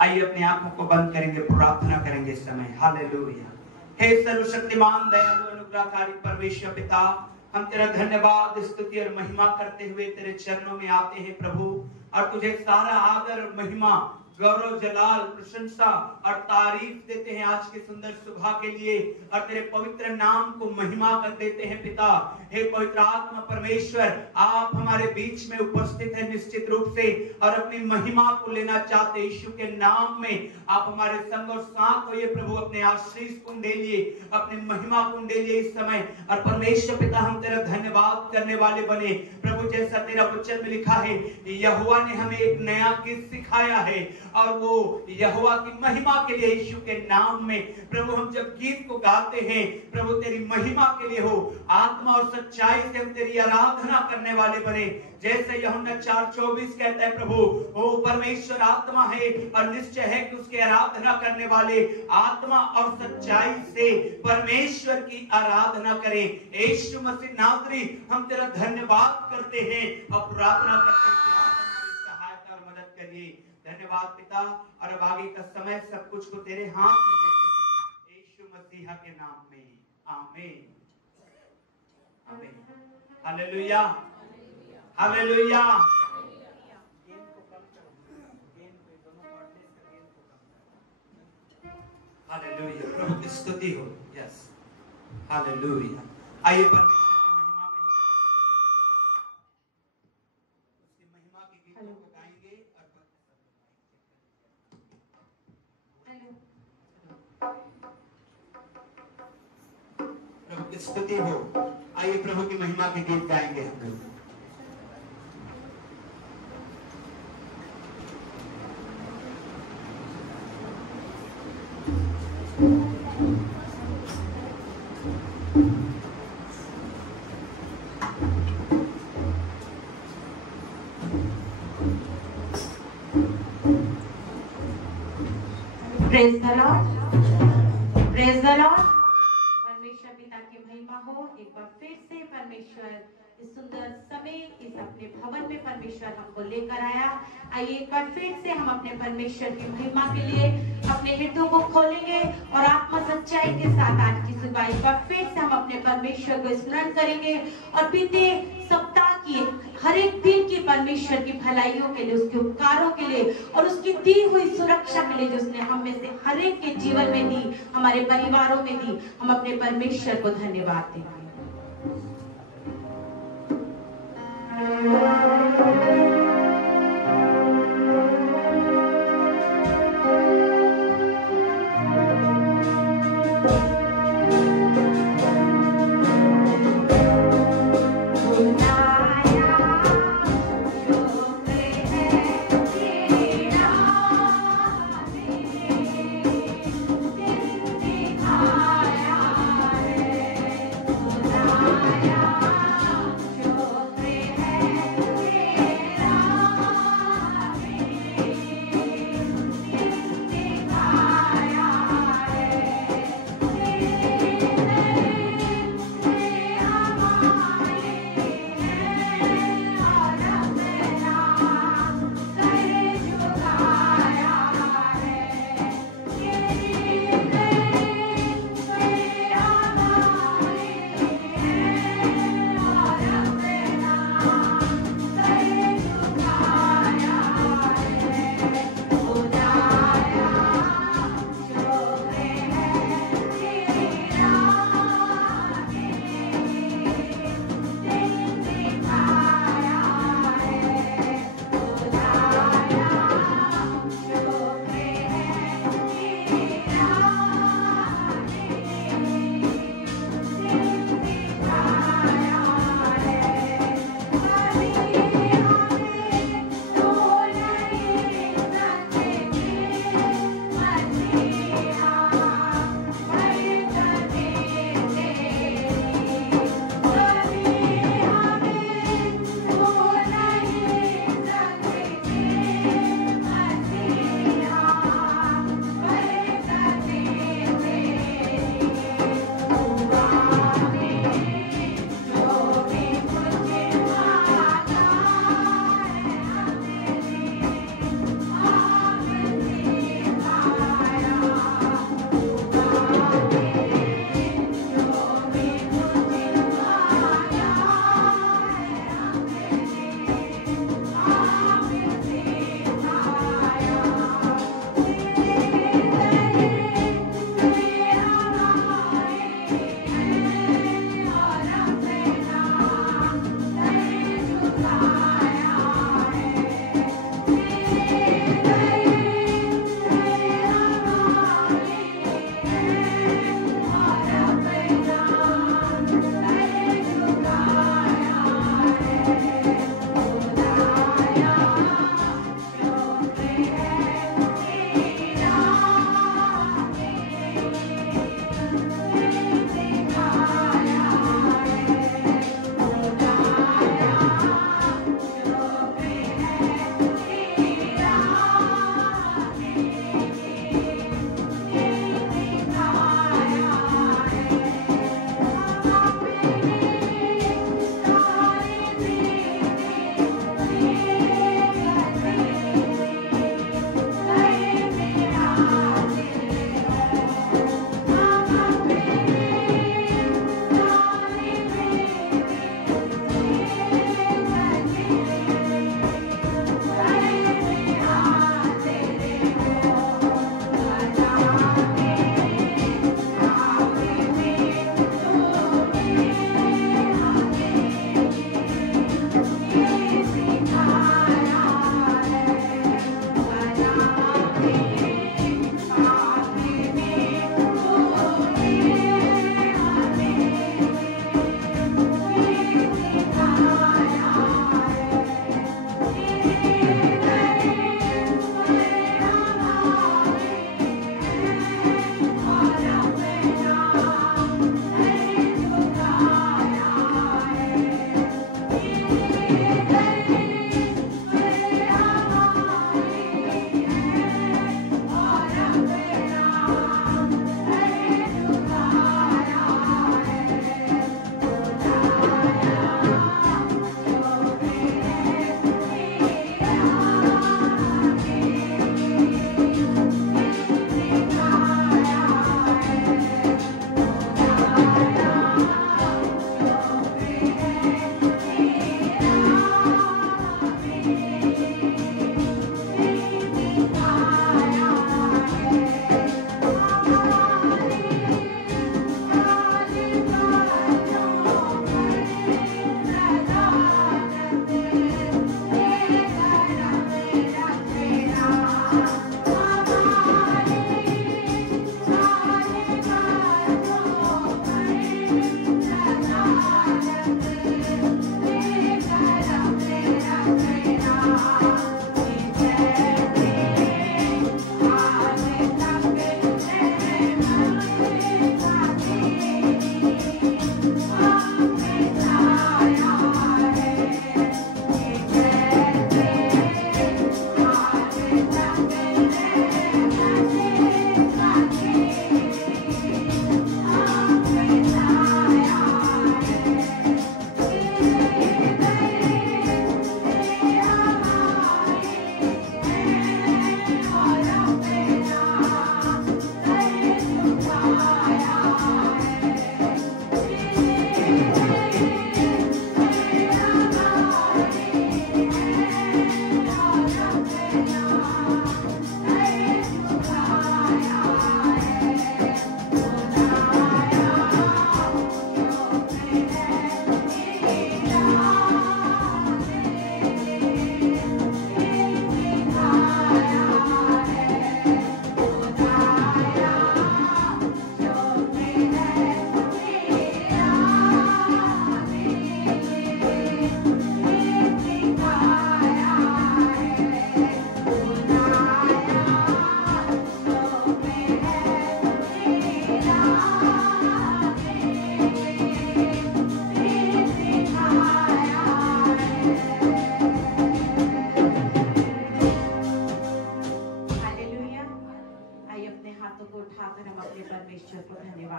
आइए अपनी आंखों को बंद करेंगे, प्रार्थना करेंगे इस समय। हालेलुया। हे सर्वशक्तिमान दयालु अनुग्रहकारी परमेश्वर पिता, हम तेरा धन्यवाद स्तुति और महिमा करते हुए तेरे चरणों में आते हैं प्रभु, और तुझे सारा आदर और महिमा, गौरव, जलाल, प्रशंसा और तारीफ देते हैं आज के सुंदर सुबह के लिए, और तेरे पवित्र नाम को महिमा कर देते हैं पिता। हे पवित्र आत्मा परमेश्वर, आप हमारे बीच में उपस्थित हैं निश्चित रूप से, और अपनी महिमा को लेना चाहते यीशु के नाम में आप हमारे संग और साथ होइए प्रभु। अपने आशीष कुंडेलिए, अपनी महिमा कुंडेलिए इस समय। और परमेश्वर पिता, हम तेरा धन्यवाद करने वाले बने प्रभु। जैसा तेरा वचन में लिखा है, यहोवा ने हमें एक नया गीत सिखाया है, और वो यहोवा की महिमा के लिए यीशु के नाम में प्रभु हम जब गीत को गाते हैं प्रभु तेरी महिमा के लिए हो, आत्मा और सच्चाई से हम तेरी आराधना करने वाले बने। जैसे यूहन्ना 4:24 कहता है प्रभु, ओ परमेश्वर आत्मा है और निश्चय है कि उसकी आराधना करने वाले आत्मा और सच्चाई से परमेश्वर की आराधना करें। यीशु मसीह नाज़री, हम तेरा धन्यवाद करते हैं और प्रार्थना करते हैं कि सहायता और मदद करिए। धन्यवाद पिता, और अब आगे का समय सब कुछ को तेरे हाथ में देते हैं यीशु मसीह के नाम में, आमीन आमीन। Hallelujah hallelujah. हालेलुया, प्रभु की स्तुति हो। Yes, hallelujah. आइए परमेश्वर की महिमा में उसकी महिमा के गीतों को गाएंगे और प्रभु की स्तुति हो। आइए प्रभु की महिमा के गीत गाएंगे हम लोग। Praise the Lord, praise the Lord. परमेश्वर पिता की महिमा हो। एक बार फिर से परमेश्वर इस सुंदर समय इस अपने भवन में परमेश्वर हमको लेकर आया। आइए एक बार फिर से हम अपने परमेश्वर की महिमा के लिए अपने हृदयों को खोलेंगे और आत्मा सच्चाई के साथ आज की सुबह एक बार फिर से हम अपने परमेश्वर को स्मरण करेंगे, और बीते सप्ताह की हर एक दिन की परमेश्वर की भलाइयों के लिए, उसके उपकारों के लिए और उसकी दी हुई सुरक्षा के लिए जो उसने हम में से हर एक के जीवन में दी, हमारे परिवारों में दी, हम अपने परमेश्वर को धन्यवाद देंगे।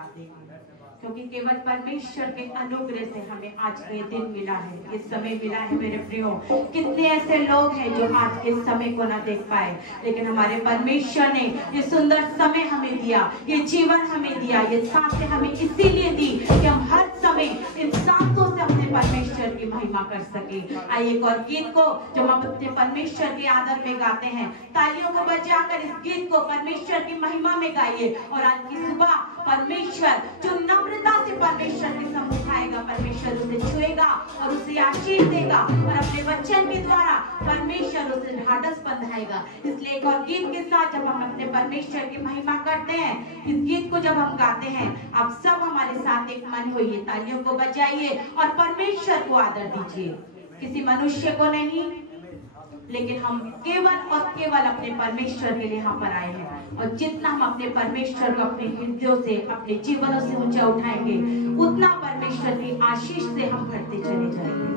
धन्यवाद देंगे, क्योंकि केवल परमेश्वर के अनुग्रह से हमें आज ये दिन मिला है, ये समय मिला है। मेरे प्रियो, कितने ऐसे लोग हैं जो आज के समय को ना देख पाए, लेकिन हमारे परमेश्वर ने ये सुंदर समय हमें दिया, ये जीवन हमें दिया, ये सांसें हमें इसीलिए दी कि हम हर समय इन सांसों से अपने परमेश्वर की महिमा कर सके। आइए एक और गीत को जब हम अपने परमेश्वर के आदर में गाते हैं, तालियों को बजाकर इस गीत को परमेश्वर की महिमा में गाइए। और आज की सुबह परमेश्वर जो नम्रता से परमेश्वर के सम्मुख आएगा, परमेश्वर उसे छुएगा और उसे आशीष देगा, और अपने वचन के द्वारा परमेश्वर उसे ढाढ़स बंधाएगा। इसलिए एक और गीत के साथ जब हम अपने परमेश्वर की महिमा करते हैं, इस गीत को जब हम गाते हैं, आप सब हमारे साथ एक मन होइए, तालियों को बजाइए और परमेश्वर को आदर दीजिए। किसी मनुष्य को नहीं, लेकिन हम केवल और केवल अपने परमेश्वर के लिए यहाँ पर आए हैं। और जितना हम अपने परमेश्वर को अपने हृदयों से, अपने जीवनों से ऊंचा उठाएंगे, उतना परमेश्वर की आशीष से हम बढ़ते चले जाएंगे।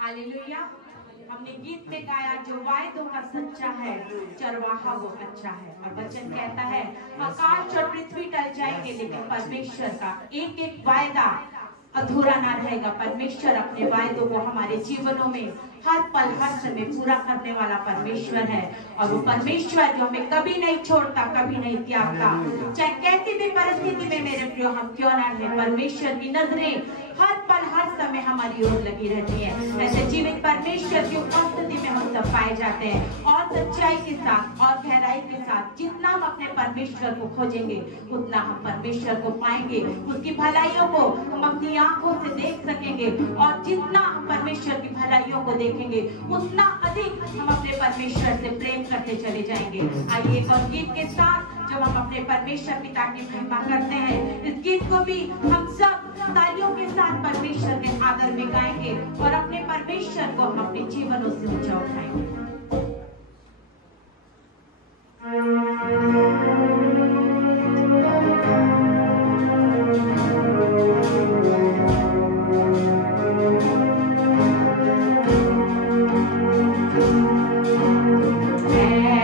हालेलुया। हमने गीत में गाया, जो वायदों का सच्चा है चरवाहा वो अच्छा है। और वचन कहता है आकाश और पृथ्वी टल जाएंगे लेकिन परमेश्वर का एक एक वायदा अधूरा ना रहेगा। परमेश्वर अपने वायदों को हमारे जीवनों में हर पल हर समय पूरा करने वाला परमेश्वर है। और वो परमेश्वर जो हमें कभी नहीं छोड़ता, कभी नहीं त्यागता, चाहे कैसी भी परिस्थिति में मेरे प्रियो हम क्यों ना रहे, परमेश्वर की नजरें हर पल हर समय हमारी ओर लगी रहती है। ऐसे जीवित परमेश्वर की उपस्थिति में हम सब पाए जाते हैं। और सच्चाई के साथ और गहराई के साथ जितना हम अपने परमेश्वर को खोजेंगे उतना हम परमेश्वर को पाएंगे, उसकी भलाइयों को हम अपनी आंखों से देख सकेंगे। और जितना हम परमेश्वर की भलाइयों को देखेंगे उतना अधिक हम अपने परमेश्वर से प्रेम करते चले जाएंगे। आइए एक और गीत के साथ जब हम अपने परमेश्वर पिता की महिमा करते हैं, इस गीत को भी हम सब तालियों के साथ परमेश्वर के आदर में गाएंगे और अपने परमेश्वर को हम अपने जीवनों से ऊंचा उठाएंगे। Yeah.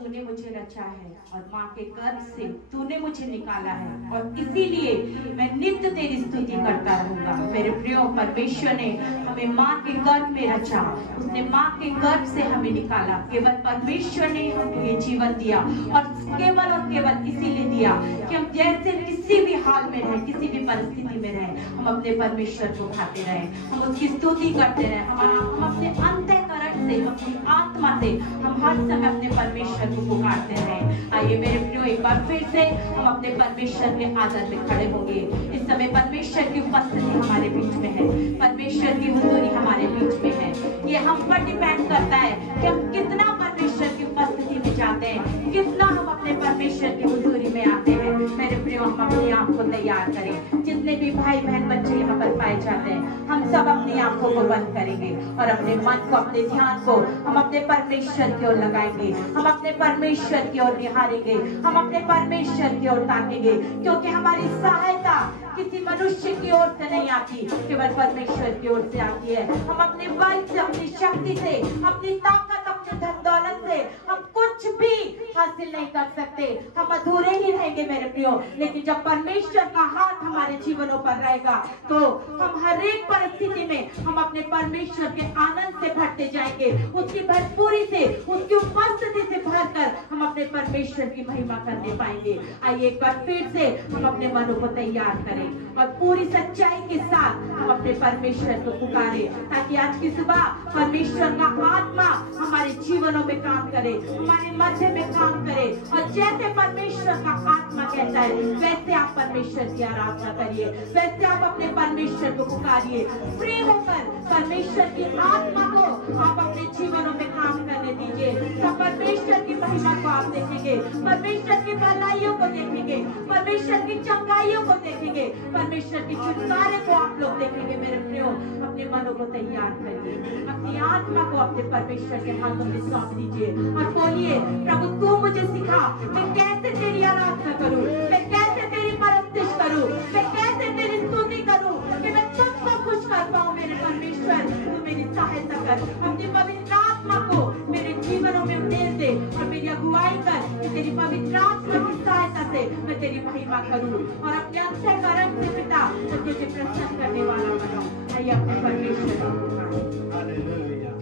तूने मुझे रचा है और माँ के गर्भ से तूने मुझे निकाला है, और इसीलिए मैं नित्य तेरी स्तुति करता रहूंगा। मेरे प्रियो, परमेश्वर ने हमें माँ के गर्भ में रचा, उसने माँ के गर्भ से हमें निकाला। केवल परमेश्वर ने हमको ये जीवन दिया, और केवल इसीलिए दिया कि हम जैसे किसी भी हाल में रहे, किसी भी परिस्थिति में रहे, हम अपने परमेश्वर को खाते रहे, हम उसकी स्तुति करते रहे। हम अपने अंतःकरण से, अपनी आत्मा से हम हर समय अपने परमेश्वर को पुकारते रहे। आइए मेरे प्रियो, एक बार फिर से हम अपने परमेश्वर के आदर में खड़े होंगे। इस समय परमेश्वर की उपस्थिति हमारे बीच में है, परमेश्वर की हुजूरी हमारे बीच में है। ये हम पर डिपेंड करता है कि हम कितना परमेश्वर की उपस्थिति में जाते हैं, कितना हम अपने परमेश्वर की हुजूरी में आते हैं। मेरे प्रियो, हम अपनी आँख को तैयार करें। जितने भी भाई बहन बच्चे यहाँ पर पाए जाते हैं, हम सब अपनी आंखों को बंद करेंगे और अपने मन को, अपने ध्यान को हम अपने परमेश्वर की ओर लगाएंगे। हम अपने परमेश्वर की ओर निहारेंगे, हम अपने परमेश्वर की ओर ताकेंगे, क्योंकि हमारी सहायता किसी मनुष्य की ओर से नहीं आती, केवल परमेश्वर की ओर से आती है। हम अपने बल से, अपनी शक्ति से, अपनी ताकत, अपने धन दौलत से हम कुछ भी हासिल नहीं कर सकते। हम अधूरे ही रहेंगे मेरे प्रियो। लेकिन जब परमेश्वर का हाथ हमारे जीवनों पर रहेगा, तो हम हर एक परिस्थिति में हम अपने परमेश्वर के आनंद से भरते जाएंगे, उसकी भरपूरी से, उसकी उपस्थिति से भरकर हम अपने परमेश्वर की महिमा करने पाएंगे। आइए एक बार फिर से हम अपने मनों को तैयार करें और पूरी सच्चाई के साथ हम अपने परमेश्वर को पुकारें, ताकि आज की सुबह परमेश्वर का आत्मा हमारे जीवनों में काम करे, हमारे मध्य में काम करे। और जैसे परमेश्वर का आत्मा कहता है, वैसे आप परमेश्वर की आराधना करिए, वैसे आप अपने परमेश्वर को पुकारिए। फ्री होकर परमेश्वर की आत्मा को आप अपने जीवनों में काम करने दीजिए। तब परमेश्वर की महिमा को आप देखेंगे, परमेश्वर की भलाइयों को देखेंगे, परमेश्वर की चंगाइयों को देखेंगे, परमेश्वर की छुटकारे को आप लोग देखेंगे। मेरे प्रियो, अपने मनों को तैयार करिए, अपनी आत्मा को अपने परमेश्वर के हाथों में सौंप दीजिए और बोलिए, प्रभु तू मुझे सिखा, मैं कैसे तेरी आराधना करूं, मैं कैसे तेरी परस्तिश करूं, मैं कैसे तेरी स्तुति करूं, कि मैं तुझको खुश कर पाऊं। मेरे परमेश्वर, तू मेरी सहायता कर, अपनी पवित्र आत्मा को मेरे जीवनों में उतार दे और मेरी अगुवाई कर, कि तेरी पवित्र आत्मा की सहायता से मैं तेरी महिमा करूं और अपने अंतःकरण से पिता मैं तुझे प्रसन्न करने वाला बनाऊं। आइए अपने परमेश्वर को पुकारें। हालेलुया।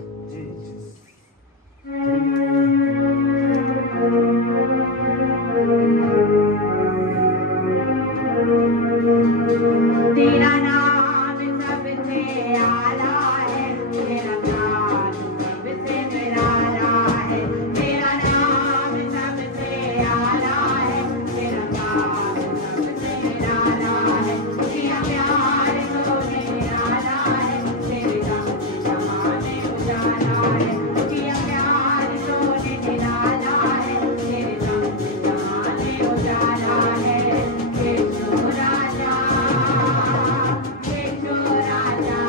तेरा नाम सबसे आला है, तेरा नाम सबसे निराला है, तेरा नाम सबसे आला है, तेरा नाम सबसे निराला है। तेरा प्यार तो निराला है, तेरे नाम से जमाने उजाला है। तेरा प्यार तो निराला है, तेरे नाम से जमाने उजाला है। यीशु राजा, यीशु राजा,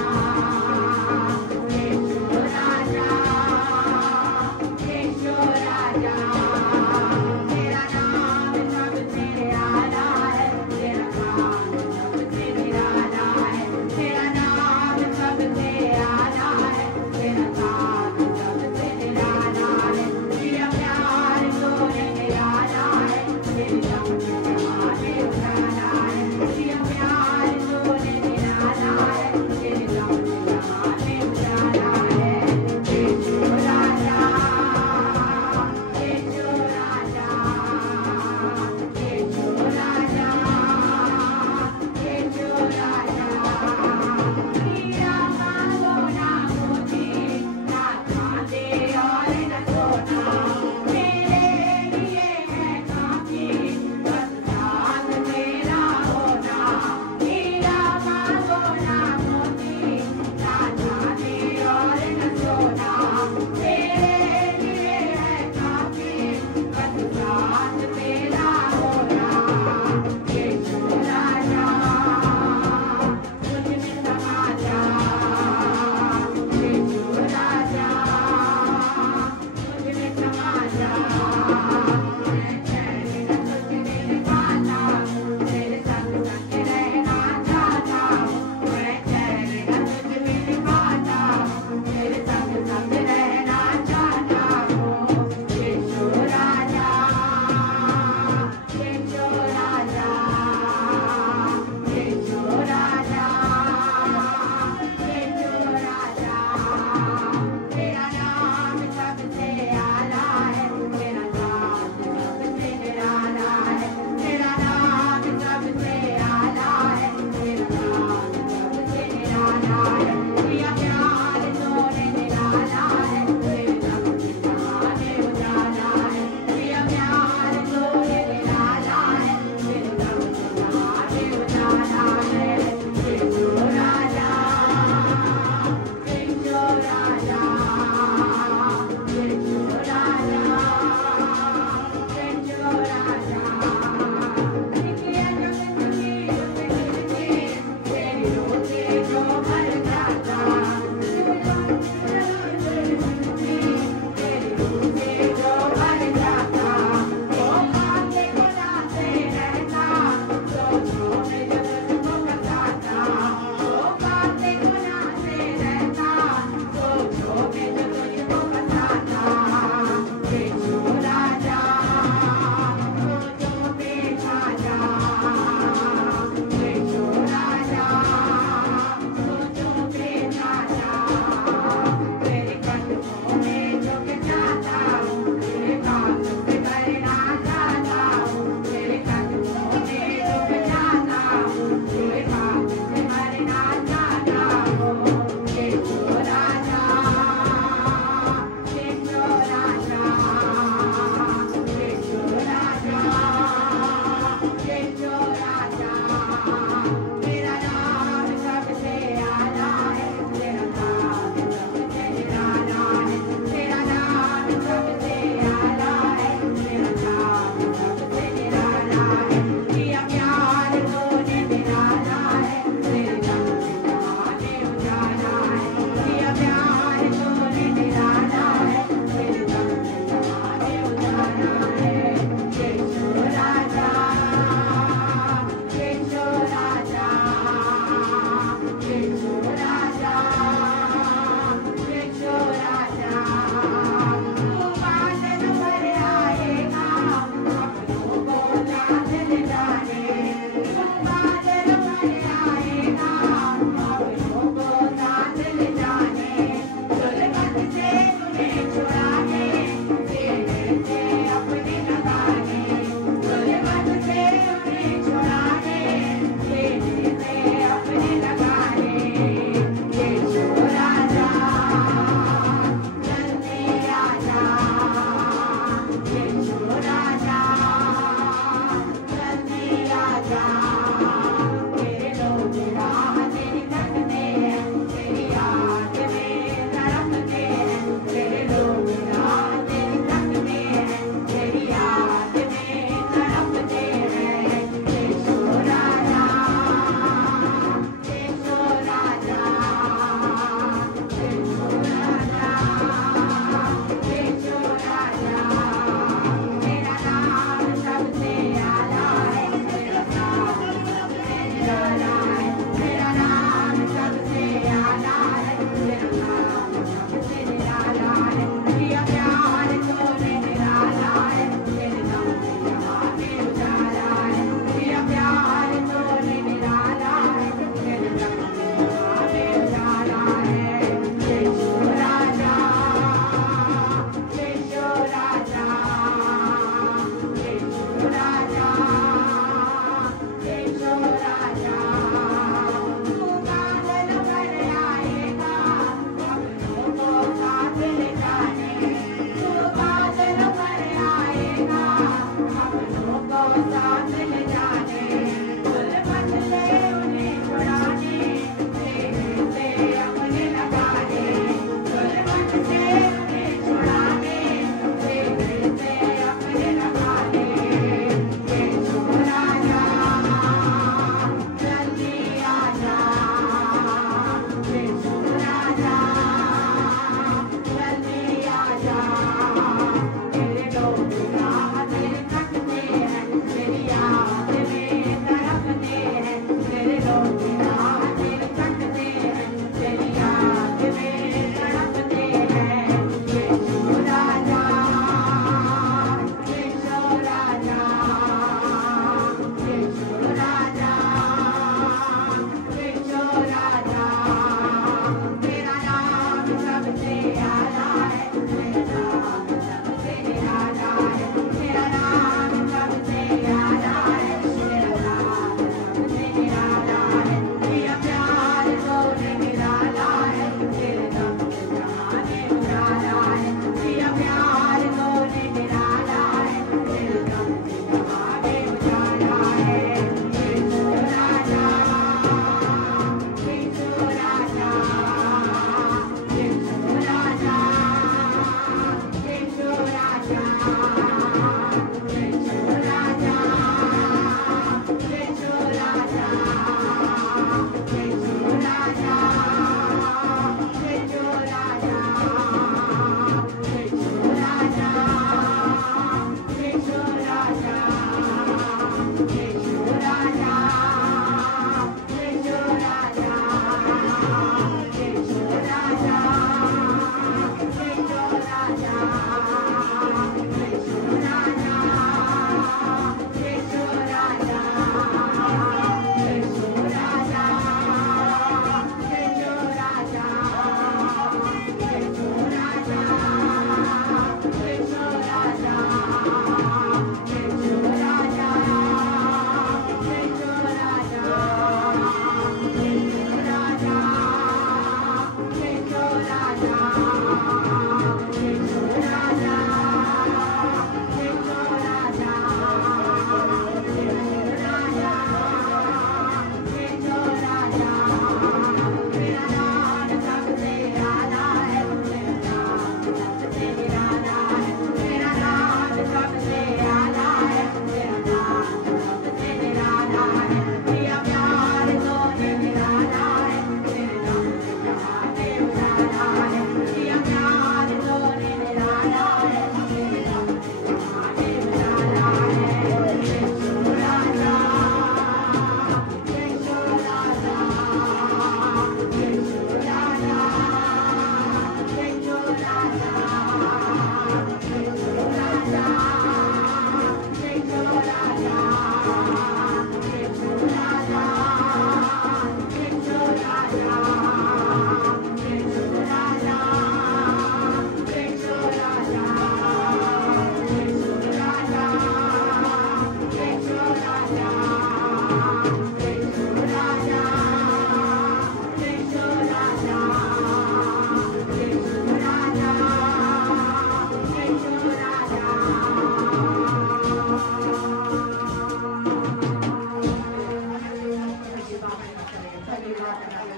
धन्यवाद राजा,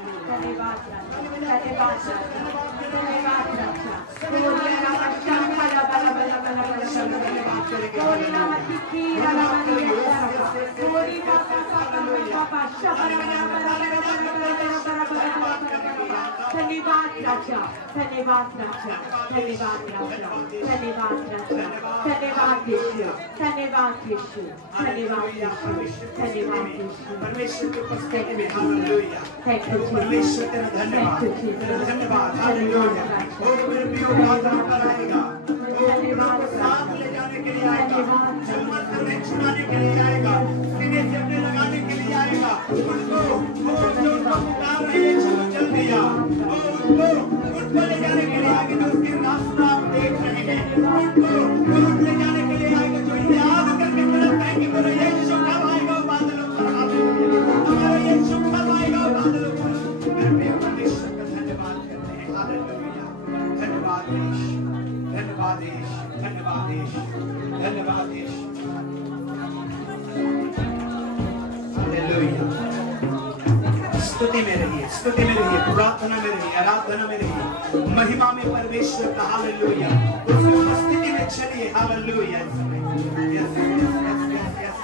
धन्यवाद राजा, धन्यवाद राजा, धन्यवाद राजा, धन्यवाद यीशु, धन्यवाद यीशु, धन्यवाद यीशु, धन्यवाद यीशु। परमेश्वर की उपस्थिति में हालेलुया। परमेश्वर तेरा धन्यवाद, तेरा धन्यवाद, हालेलुया। ओ मेरे प्रिय प्रार्थना पर आएगा, ओ धन्यवाद साथ ले जाने के लिए आएगा, जन्मत से छुड़ाने के लिए आएगा, सीने से अपने लगाने के लिए आएगा। उनको जो पुकार रहे हैं चल दिया, उनको ले जाने के लिए आगे जो उसकी रास्ता आप देख रहे हैं, उनको ले जाने के लिए आएगा जो इन्हें याद करके तड़प है कि बोलो यीशु कब आएगा बादलों पर, हमारा यीशु कब आएगा बादलों पर। मेरे प्रिय परमेश्वर का धन्यवाद करते हैं, हालेलुया। धन्यवाद यीशु, धन्यवाद यीशु, धन्यवाद यीशु, धन्यवाद यीशु, हालेलुया। स्तुति में रहिए, स्तुति में रहिए, प्रार्थना में रहिए, आराधना में रहिए, महिमा में परमेश्वर का, हालेलुया। उसकी उपस्थिति में चलिए, hallelujah. Yes yes yes yes yes yes,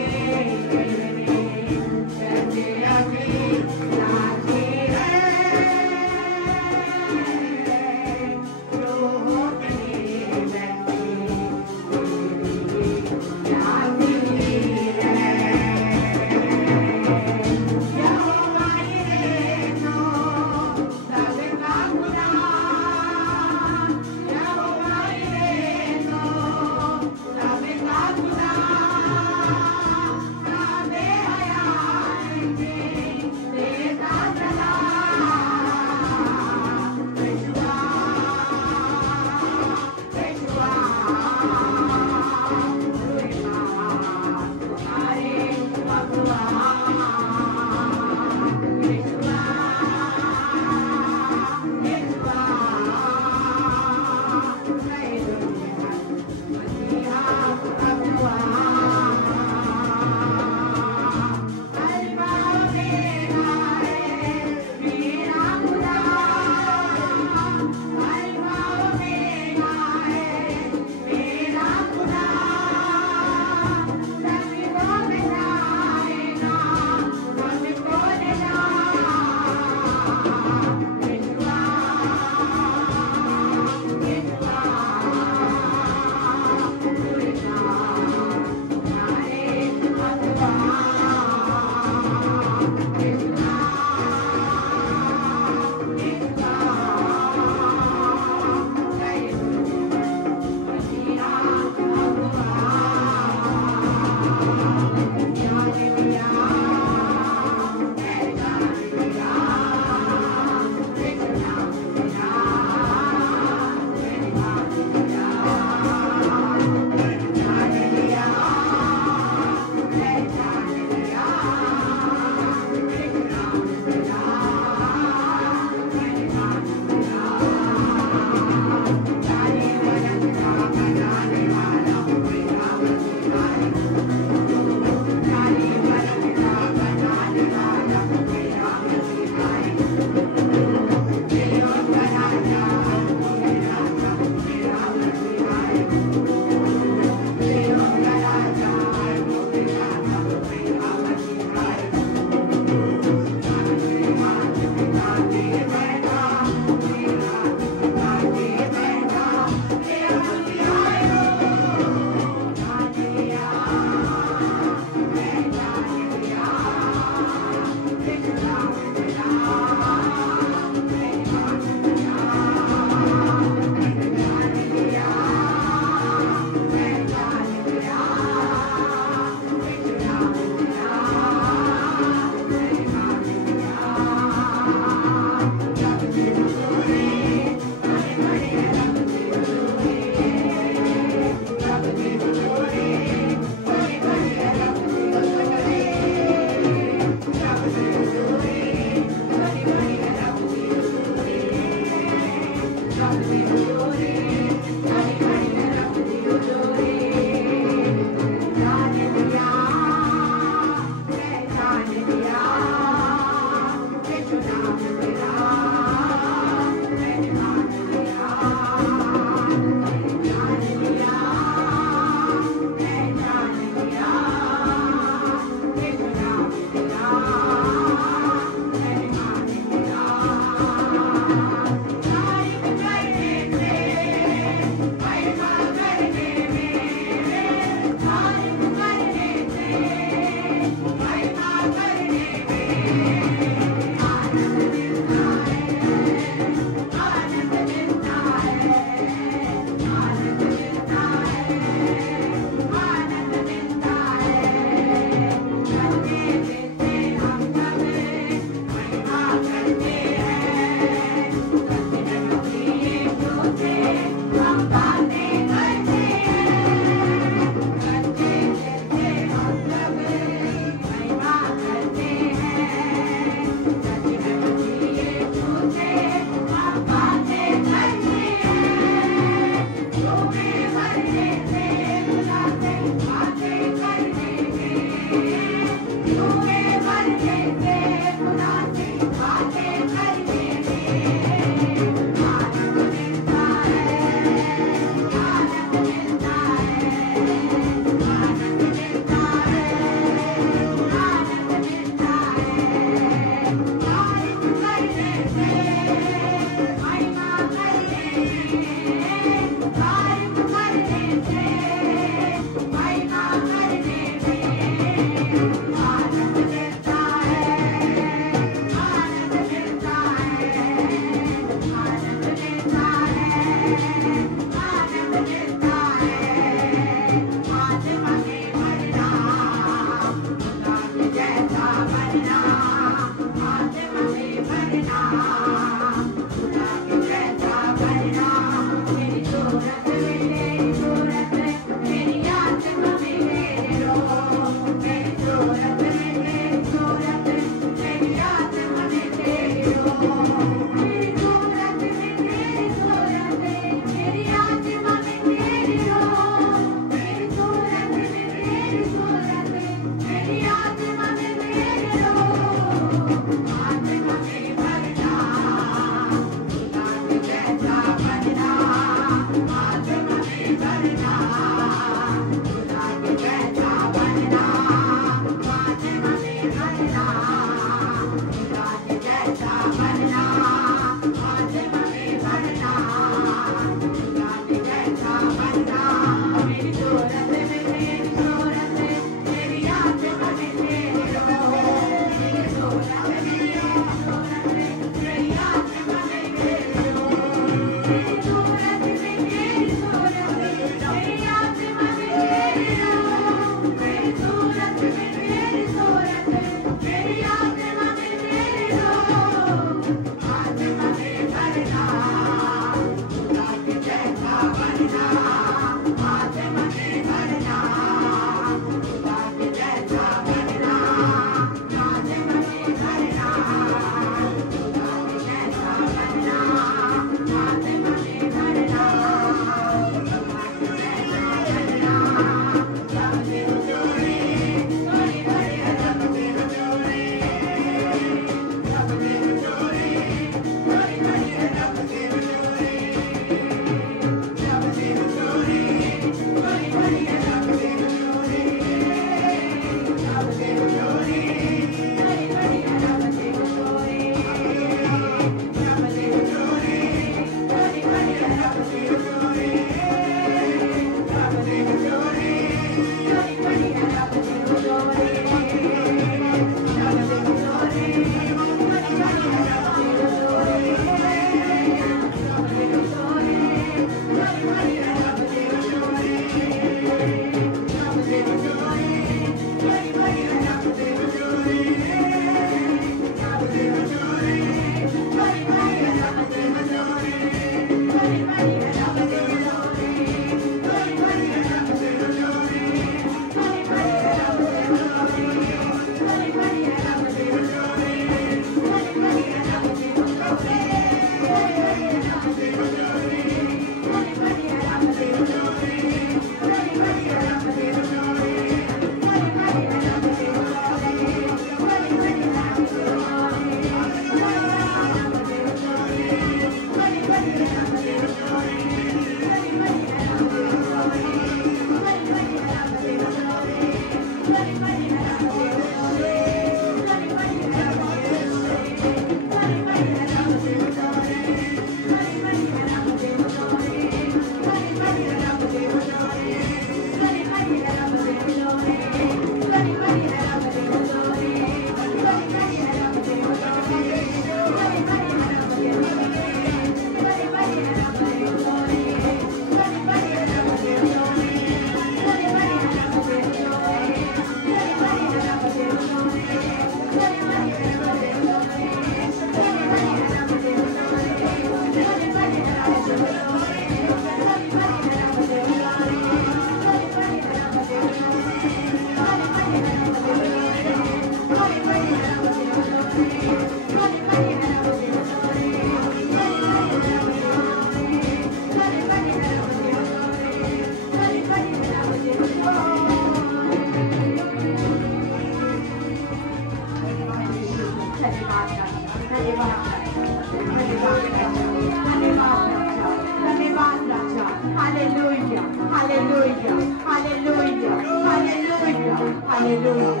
Hallelujah.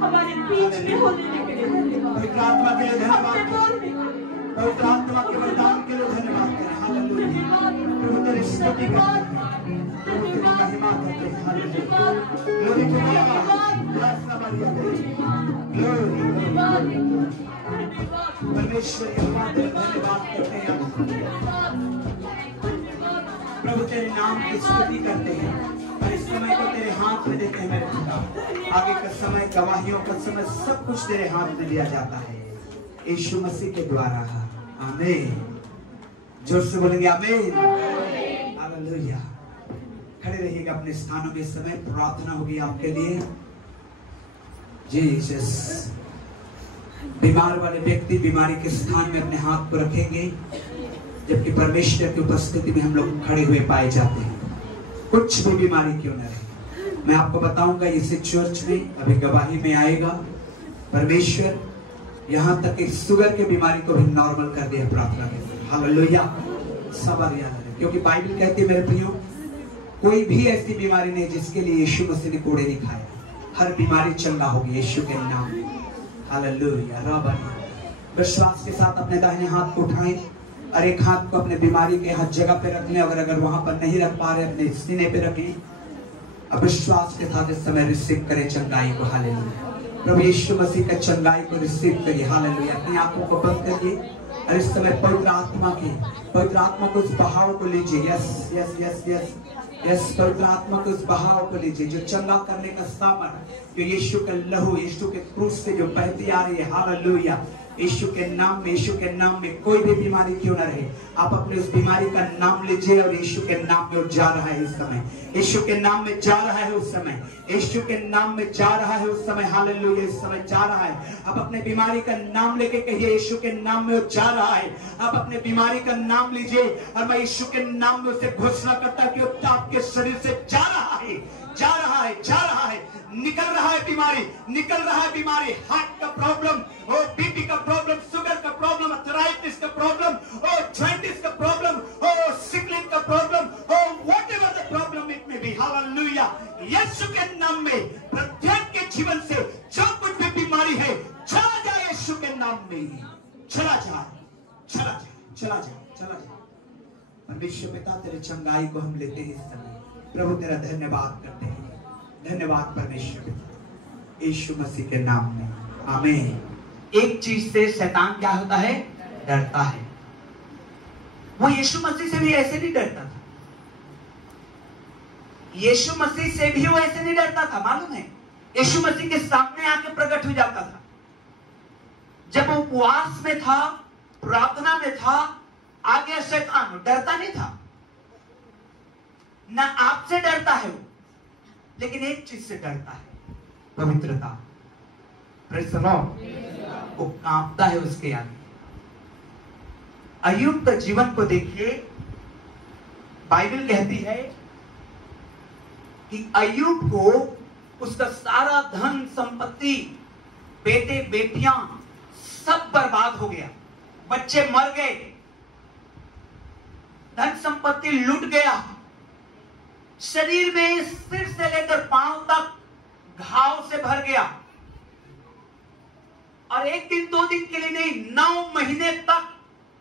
हमारे बीच में होने के लिए पवित्र आत्मा के लिए धन्यवाद, पवित्र आत्मा के वरदान के लिए धन्यवाद करें। हालेलुया। प्रभु तेरी स्तुति करते हैं, प्रभु तेरी महिमा करते हैं। Hallelujah. Glory to God. Bless the Maria glory. परमेश्वर के माध्यम से धन्यवाद करते हैं। प्रभु तेरे नाम की स्तुति करते हैं और इस समय को तेरे हाथ में देते हैं मेरे पिता। आगे का समय, गवाहियों का समय, सब कुछ तेरे हाथ में दिया जाता है यीशु मसीह के द्वारा। आमीन। जोर से बोलेंगे आमीन। हालेलुया। खड़े रहिएगा अपने स्थानों में। समय प्रार्थना होगी आपके लिए। जीसस। बीमार वाले व्यक्ति बीमारी के स्थान में अपने हाथ को रखेंगे, जबकि परमेश्वर की उपस्थिति में हम लोग खड़े हुए पाए जाते हैं। कुछ भी बीमारी क्यों न रहे, मैं आपको बताऊंगा इसी चर्च में अभी गवाही में आएगा। परमेश्वर यहाँ तक कि शुगर की बीमारी को भी नॉर्मल कर दिया प्रार्थना के। हालेलुया। सबर याद रहे, क्योंकि बाइबल कहती है मेरे प्रियो, कोई भी ऐसी बीमारी नहीं जिसके लिए यीशु मसीह ने कोड़े नहीं खाए। हर बीमारी चंगा होगी यीशु के नाम में। हालेलुया। विश्वास के साथ अपने दाहिने हाथ को उठाएं और एक हाथ को अपने बीमारी के हर जगह पे रख लें। अगर वहां पर नहीं रख पा रहे, अपने सीने पे रखें। अब विश्वास के साथ इस समय रिसीव करें चंगाई को। हालेलुया। प्रभु यीशु मसीह का चंगाई को रिसीव करिए। हालेलुया। अपनी आंखों को बंद करिए और इस समय पवित्र आत्मा को उस बहाव को लीजिए। Yes yes yes yes yes. पवित्र आत्मा के उस बहाव को लीजिए जो चंगा करने का सामर्थ, जो यीशु के लहू, यीशु के क्रूस से जो बहती आ रही है। हालेलुया। यीशु के नाम में कोई भी बीमारी क्यों न रहे, आप अपने उस बीमारी का नाम लीजिए और यीशु के नाम में जा रहा है इस समय। यीशु के नाम में जा रहा है उस समय। यीशु के नाम में जा रहा है उस समय। हालेलुया। इस समय जा रहा है। आप अपने बीमारी का नाम लेके कहिए यीशु के नाम में जा रहा है। आप अपने बीमारी का नाम लीजिए और मैं यीशु के नाम में उसे घोषणा करता कि आपके शरीर से जा रहा है, जा रहा है, जा रहा है। निकल रहा है बीमारी, निकल रहा है बीमारी। हार्ट का प्रॉब्लम, बीपी का प्रॉब्लम, शुगर का प्रॉब्लम, अर्थराइटिस का प्रॉब्लम, जॉइंटिस का प्रॉब्लम, सिकलिंग का problem, whatever the problem it may be. Hallelujah. यीशु के नाम में प्रत्येक के जीवन से जो कुछ भी बीमारी है चला जाए यीशु के नाम में। चला जाए, चला जाए, चला जाए, चला जाए। परमेश्वर पिता तेरे चंगाई को हम लेते हैं इस समय। प्रभु तेरा धन्यवाद करते हैं। धन्यवाद परमेश्वर यीशु मसीह के नाम में। आमीन। एक चीज से शैतान क्या होता है? डरता है। वो यीशु मसीह से भी ऐसे नहीं डरता था। यीशु मसीह से भी वो ऐसे नहीं डरता था। मालूम है, यीशु मसीह के सामने आके प्रकट हो जाता था। जब वो उपवास में था, प्रार्थना में था, आ गया शैतान, डरता नहीं था। ना आपसे डरता है वो, लेकिन एक चीज से डरता है, पवित्रता। Praise the Lord. वो कांपता है उसके आगे। अय्यूब का जीवन को देखिए, बाइबल कहती है कि अय्यूब को उसका सारा धन संपत्ति, बेटे बेटियां सब बर्बाद हो गया, बच्चे मर गए, धन संपत्ति लूट गया, शरीर में सिर से लेकर पांव तक घाव से भर गया। और एक दिन दो दिन के लिए नहीं, 9 महीने तक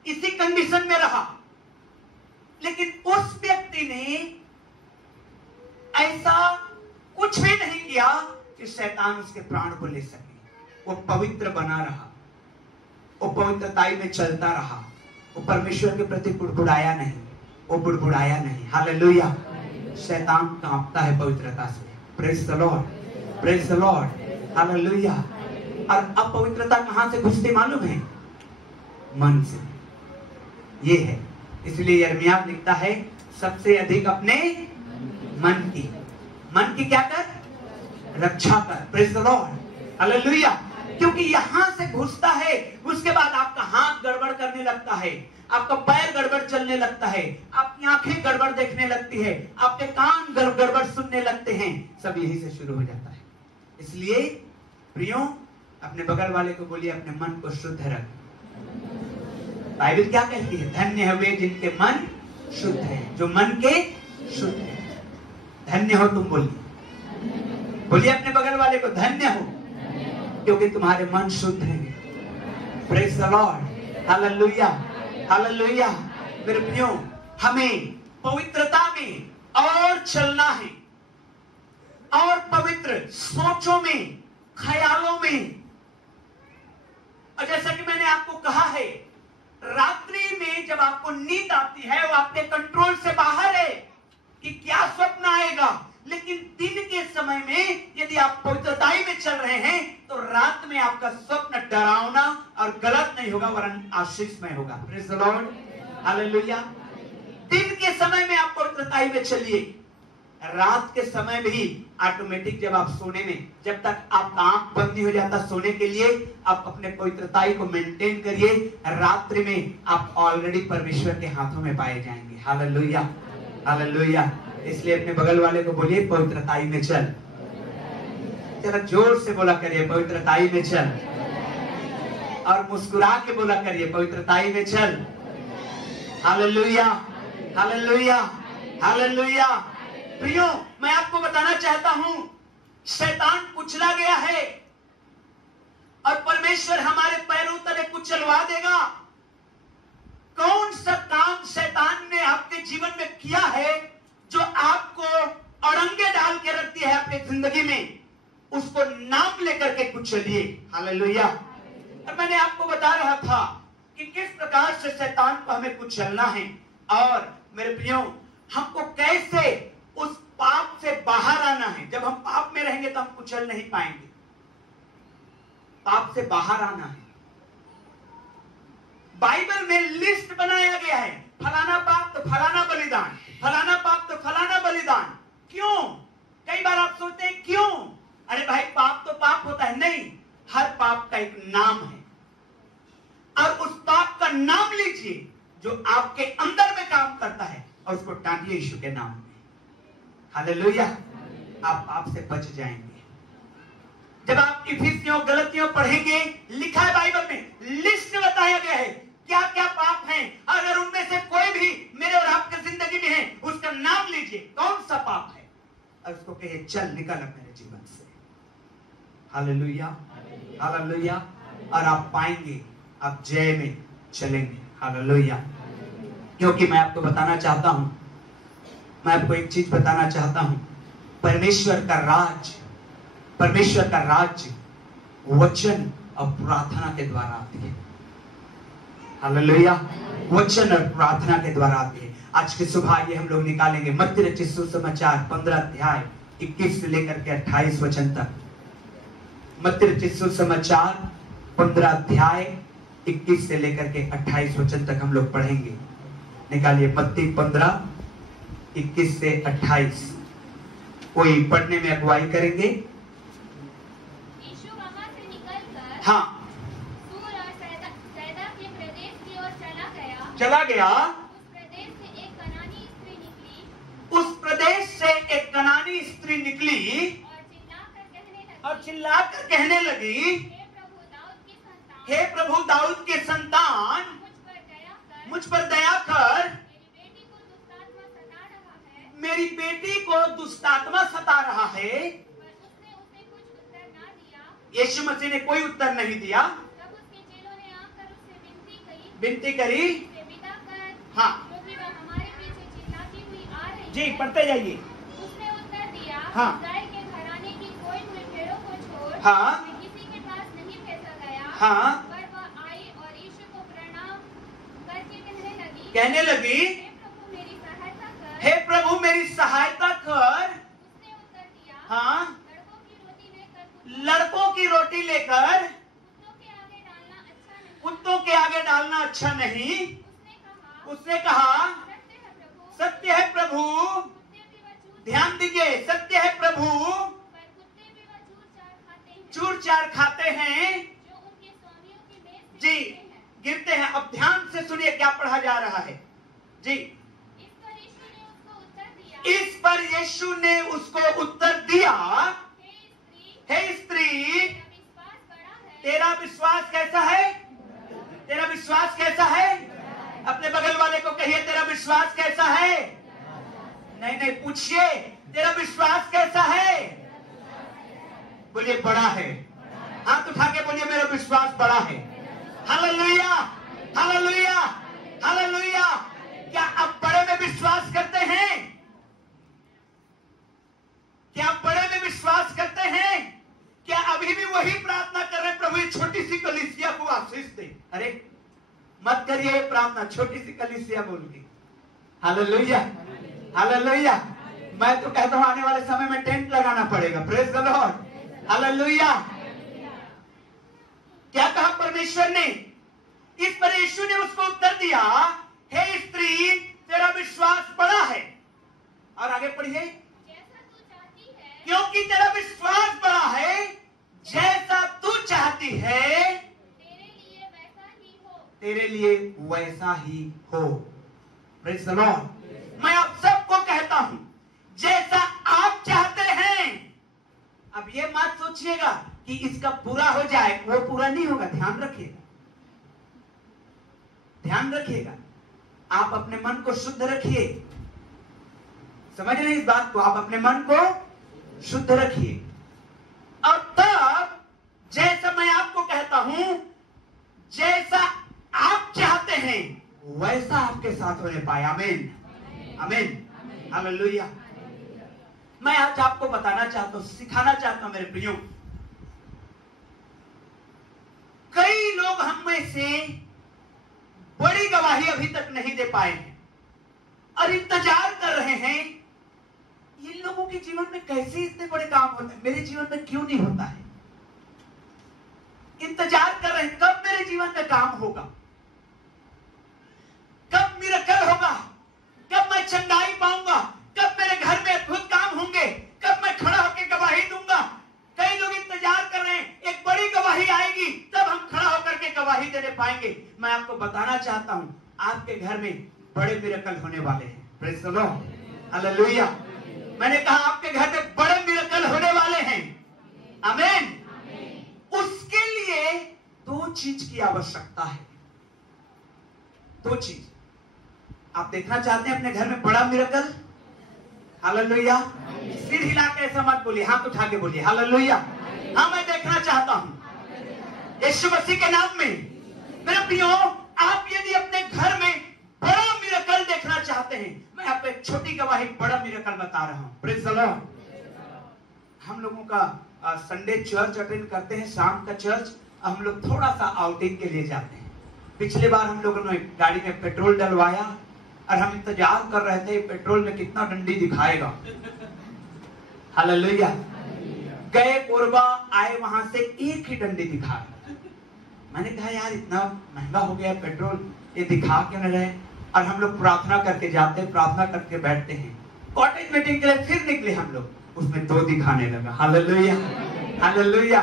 इसी कंडीशन में रहा, लेकिन उस व्यक्ति ने ऐसा कुछ भी नहीं किया कि शैतान उसके प्राण को ले सके। वो पवित्र बना रहा, वो पवित्रताई में चलता रहा, वो परमेश्वर के प्रति बुड़बुड़ाया नहीं, वो बुड़बुड़ाया नहीं। हालेलुया। शैतान कांपता है पवित्रता से। Praise the Lord, praise the Lord, hallelujah. और अपवित्रता कहां से घुसती मालूम है? मन से। ये है, इसलिए यिर्मयाह लिखता है सबसे अधिक अपने मन की क्या कर? रक्षा कर। Praise the Lord, hallelujah. क्योंकि यहां से घुसता है, उसके बाद आपका हाथ गड़बड़ करने लगता है, आपका पैर गड़बड़ चलने लगता है, आपकी आंखें गड़बड़ देखने लगती है, आपके कान गड़बड़ सुनने लगते हैं। सब यही से शुरू हो जाता है। इसलिए प्रियो, अपने बगल वाले को बोलिए अपने मन को शुद्ध रख। बाइबल क्या कहती है? धन्य है वे जिनके मन शुद्ध है, जो मन के शुद्ध है। धन्य हो तुम, बोलिए अपने बगल वाले को धन्य हो, क्योंकि तुम्हारे मन शुद्ध हैं। Praise the Lord, hallelujah, hallelujah. मेरे प्रियो, हमें पवित्रता में और चलना है, और पवित्र सोचों में, ख्यालों में। और जैसा कि मैंने आपको कहा है, रात्रि में जब आपको नींद आती है वो आपके कंट्रोल से बाहर है कि क्या स्वप्न आएगा। लेकिन दिन के समय में यदि आप पवित्रताई में चल रहे हैं तो रात में आपका स्वप्न डरावना और गलत नहीं होगा, वरन आशीषमय होगा। Praise the Lord, hallelujah. दिन के समय में आप पवित्रताई में चलिए, रात के समय भी ऑटोमेटिक जब आप सोने में, जब तक आपका आंख बंद नहीं हो जाता सोने के लिए, आप अपने पवित्रताई को मेंटेन करिए। रात्रि में आप ऑलरेडी परमेश्वर के हाथों में पाए जाएंगे। Hallelujah, hallelujah. इसलिए अपने बगल वाले को बोलिए पवित्रताई में चल। जरा जोर से बोला करिए पवित्रताई में चल, और मुस्कुरा के बोला करिए पवित्रताई में चल। Hallelujah, hallelujah, hallelujah. प्रियो, मैं आपको बताना चाहता हूं, शैतान कुचला गया है और परमेश्वर हमारे पैरों तले कुचलवा देगा। कौन सा काम शैतान ने आपके जीवन में किया है जो आपको अड़ंगे डाल के रखती है आपकी जिंदगी में, उसको नाम लेकर के कुचलिए। हालेलुया। और मैंने आपको बता रहा था कि किस प्रकार से शैतान को हमें कुचलना है, और मेरे प्रियो, हमको कैसे उस पाप से बाहर आना है। जब हम पाप में रहेंगे तो हम कुचल नहीं पाएंगे। पाप से बाहर आना है। बाइबल में लिस्ट बनाया गया है, फलाना पाप तो फलाना बलिदान, फलाना पाप तो फलाना बलिदान। क्यों? कई बार आप सोचते हैं क्यों? अरे भाई, पाप तो पाप होता है। नहीं, हर पाप का एक नाम है, और उस पाप का नाम लीजिए जो आपके अंदर में काम करता है, और उसको टांगिए यीशु के नाम में। हालेलुया। आप पाप से बच जाएंगे। जब आप इफिसियों, गलतियों पढ़ेंगे, लिखा है बाइबल में, लिस्ट बताया गया है क्या क्या पाप हैं। अगर उनमें से कोई भी मेरे और आपके जिंदगी में है, उसका नाम लीजिए, कौन सा पाप है, और उसको कहिए चल निकल मेरे जीवन से। Hallelujah, hallelujah. और आप पाएंगे, आप जय में चलेंगे। हालेलुया। क्योंकि मैं आपको बताना चाहता हूं, मैं आपको एक चीज बताना चाहता हूं, परमेश्वर का राज, परमेश्वर का राज्य वचन और प्रार्थना के द्वारा आती है। हालेलुया। वचन और प्रार्थना के द्वारा आती है। आज की सुबह ये हम लोग निकालेंगे मत्ती रचित सुसमाचार 15 अध्याय 21 से लेकर के 28 वचन तक। मत्ती रचित सुसमाचार 15 अध्याय 21 से लेकर के 28 वचन तक हम लोग पढ़ेंगे। निकालिए मत्ती 15 21 से 28। कोई पढ़ने में अगुवाई करेंगे? यीशु वहां से निकलकर हाँ, सूर और सैदा के प्रदेश की ओर चला गया। उस प्रदेश से एक कनानी स्त्री निकली उस प्रदेश से एक कनानी स्त्री निकली और चिल्लाकर कहने लगी, हे प्रभु दाऊद के संतान, मुझ पर दया कर, मेरी बेटी को दुष्टात्मा सता रहा है। यीशु मसीह ने कोई उत्तर नहीं दिया। विनती करी, उसे विदा कर, हाँ क्योंकि वह हमारे पीछे चिल्लाती हुई आ रही जी है। पढ़ते जाइए। उसने उत्तर दिया, हाँ। इस्राएल के घराने की खोई हुई भेड़ों को छोड़ हाँ। मैं किसी के पास नहीं भेजा गया। हाँ। पर वह आई और यीशु को प्रणाम करके कहने लगी, हे प्रभु मेरी सहायता कर। हे प्रभु मेरी सहायता कर। उसने उत्तर दिया, हाँ लड़कों की रोटी लेकर कुत्तों के आगे डालना अच्छा नहीं। उसने उसने कहा सत्य है प्रभु, सत्य है प्रभु। कुत्ते भी वह चूर ध्यान दीजिए, सत्य है प्रभु, पर कुत्ते भी वह चूर चार खाते हैं जो उनके स्वामियों की मेज से जी, गिरते हैं। गिरते हैं। अब ध्यान से सुनिए क्या पढ़ा जा रहा है जी। इस पर यीशु ने उसको उत्तर दिया, हे स्त्री, तेरा विश्वास बड़ा है। तेरा विश्वास कैसा है? तेरा विश्वास कैसा है? अपने बगल वाले को कहिए, तेरा विश्वास कैसा है? नहीं नहीं, पूछिए, तेरा विश्वास कैसा है? बोलिए बड़ा है। हाथ उठा के बोलिए, मेरा विश्वास बड़ा है। Hallelujah, hallelujah, hallelujah. क्या आप बड़े में विश्वास करते हैं? क्या आप बड़े में विश्वास करते हैं? क्या अभी भी वही प्रार्थना कर रहे हैं, प्रभु ये छोटी सी कलीसिया को आशीष दे? अरे मत करिए ये प्रार्थना छोटी सी कलीसिया बोल के। Hallelujah, hallelujah. मैं तो कहता हूं आने वाले समय में टेंट लगाना पड़ेगा। Praise the Lord, hallelujah. क्या कहा परमेश्वर ने? इस पर यीशु ने उसको उत्तर दिया, हे स्त्री, तेरा विश्वास बड़ा है। और आगे पढ़िए, जैसा तू चाहती है, क्योंकि तेरा विश्वास बड़ा है, जैसा तू चाहती है तेरे लिए वैसा ही हो। तेरे लिए वैसा ही हो। Praise the Lord. मैं आप सबको कहता हूं, जैसा आप चाहते हैं। अब ये मत सोचिएगा कि इसका पूरा हो जाए, वो पूरा नहीं होगा। ध्यान रखिएगा, ध्यान रखिएगा। आप अपने मन को शुद्ध रखिए। समझ रहे इस बात को? आप अपने मन को शुद्ध रखिए, और तब जैसा मैं आपको कहता हूं, जैसा आप चाहते हैं वैसा आपके साथ होने पाए। आमीन, आमीन, हालेलुया। मैं आज आपको बताना चाहता हूं, सिखाना चाहता हूं मेरे प्रियो। कई लोग हम में से बड़ी गवाही अभी तक नहीं दे पाए हैं और इंतजार कर रहे हैं, इन लोगों के जीवन में कैसे इतने बड़े काम होते हैं, मेरे जीवन में क्यों नहीं होता है? इंतजार कर रहे हैं, कब मेरे जीवन में काम होगा, कब मिरेकल होगा, कब मैं चंगाई पाऊंगा, कब मेरे घर में अद्भुत काम होंगे, कब मैं खड़ा होकर गवाही दूंगा। कई लोग इंतजार कर रहे हैं, एक बड़ी गवाही आएगी तब हम खड़ा होकर के गवाही देने पाएंगे। मैं आपको बताना चाहता हूं, आपके घर में बड़े मिरेकल होने वाले हैं। Praise the Lord, hallelujah. मैंने कहा आपके घर में बड़े मिरेकल होने वाले हैं। आमीन। उसके लिए दो चीज की आवश्यकता है। दो चीज। आप देखना चाहते हैं अपने घर में बड़ा मिरेकल? हालेलुया। सिर हिला के ऐसा मत बोलिए, हाथ उठा के बोलिए हालेलुया। हाँ, मैं देखना चाहता हूं यीशु मसीह के नाम में। मेरे प्रियो, आप यदि अपने घर में बड़ा मिरेकल देखना चाहते हैं, मैं आपको एक छोटी गवाही बड़ा मिरेकल बता रहा हूं। Praise the Lord. हम लोगों का संडे चर्च अटेंड करते हैं, शाम का चर्च। हम लोग थोड़ा सा आउटिंग के लिए जाते हैं। पिछले बार हम लोगों ने गाड़ी में पेट्रोल डलवाया और हम इंतजार कर रहे थे पेट्रोल में कितना डंडी दिखाएगा। हालेलुया। गए कोरबा, आए वहां से एक ही डंडी दिखा रहा। मैंने कहा यार इतना महंगा हो गया पेट्रोल, ये दिखा क्यों नहीं रहे? और हम लोग प्रार्थना करके जाते, प्रार्थना करके बैठते हैं। कॉटेज मीटिंग के लिए फिर निकले हम लोग, उसमें दो दिखाने लगा। Hallelujah, hallelujah.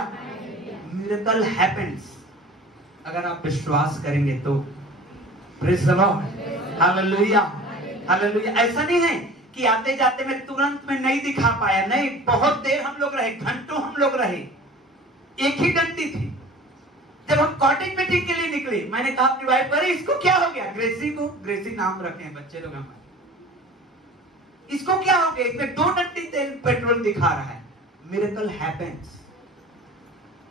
मिरेकल हैपेंस अगर आप विश्वास करेंगे तो। Praise the Lord, hallelujah, hallelujah. ऐसा नहीं है कि आते जाते में तुरंत में नहीं दिखा पाया, नहीं, बहुत देर हम लोग रहे, घंटों हम लोग रहे। एक ही डंडी थी। जब हम कॉटेज मीटिंग के लिए निकले, मैंने कहा अपनी वाइफ, अरे इसको क्या हो गया? ग्रेसी को, ग्रेसी नाम रखे हैं बच्चे लोग हमारे। इसको क्या हो गया? इसमें दो डंडी तेल पेट्रोल दिखा रहा है। मिरेकल हैपेंस,